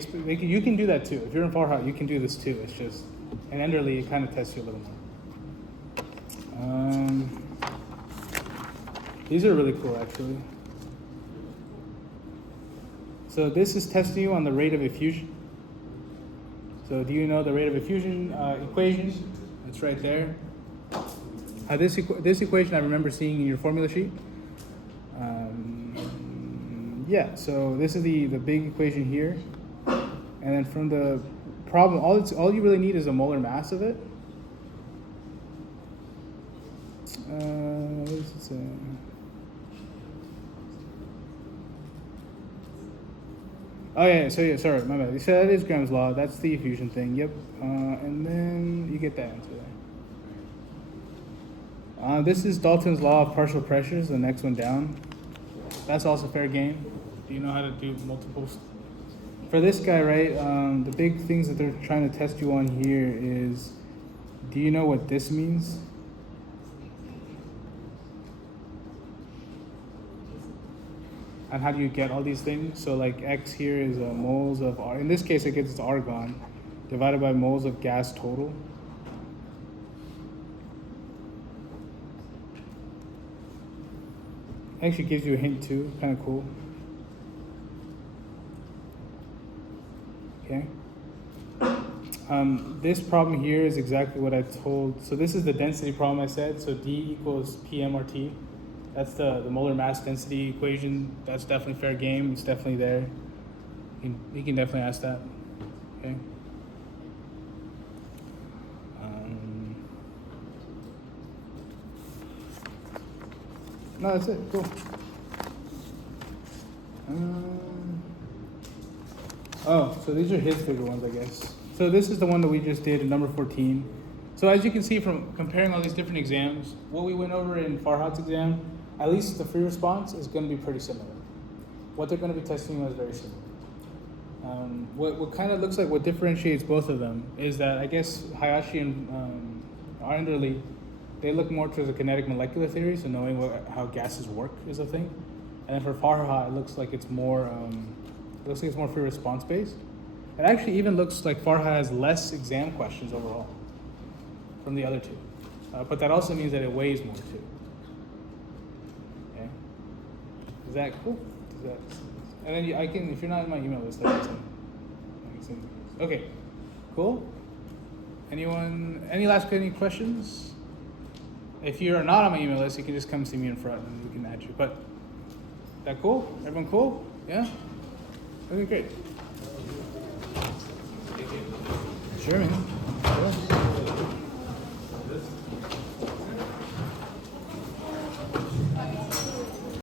you can do that too. If you're in Farahat, you can do this too. It's just, in Enderle, it kind of tests you a little more. These are really cool, actually. So this is testing you on the rate of effusion. So do you know the rate of effusion equation? It's right there. This equation I remember seeing in your formula sheet. Yeah, so this is the big equation here. And then from the problem, all you really need is a molar mass of it. What does it say? Oh yeah, sorry, my bad. So that is Graham's law. That's the effusion thing. Yep. And then you get that answer there. This is Dalton's law of partial pressures. The next one down. That's also fair game. Do you know how to do multiples? For this guy, right? The big things that they're trying to test you on here is Do you know what this means? And how do you get all these things? So like X here is moles of, in this case it gets argon, divided by moles of gas total. Actually gives you a hint too, kind of cool. Okay. This problem here is exactly what I told. So this is the density problem I said. So D equals PMRT. That's the molar mass density equation. That's definitely fair game. It's definitely there. You can definitely ask that. Okay. No, that's it. Cool. Oh, so these are his favorite ones, I guess. So this is the one that we just did, number 14. So as you can see from comparing all these different exams, what we went over in Farahat's exam, at least the free response is going to be pretty similar. What they're going to be testing you is very similar. What kind of looks like what differentiates both of them is that I guess Hayashi and Arnderly, they look more towards the kinetic molecular theory, so knowing how gases work is a thing. And then for Farahat, it looks like it's more free response based. It actually even looks like Farahat has less exam questions overall from the other two. But that also means that it weighs more too. Okay. Is that cool? And then I can, if you're not in my email list, I can send you. Okay, cool. Any questions? If you're not on my email list, you can just come see me in front and we can add you. But that cool? Everyone cool? Yeah? Okay, great. Sure, man.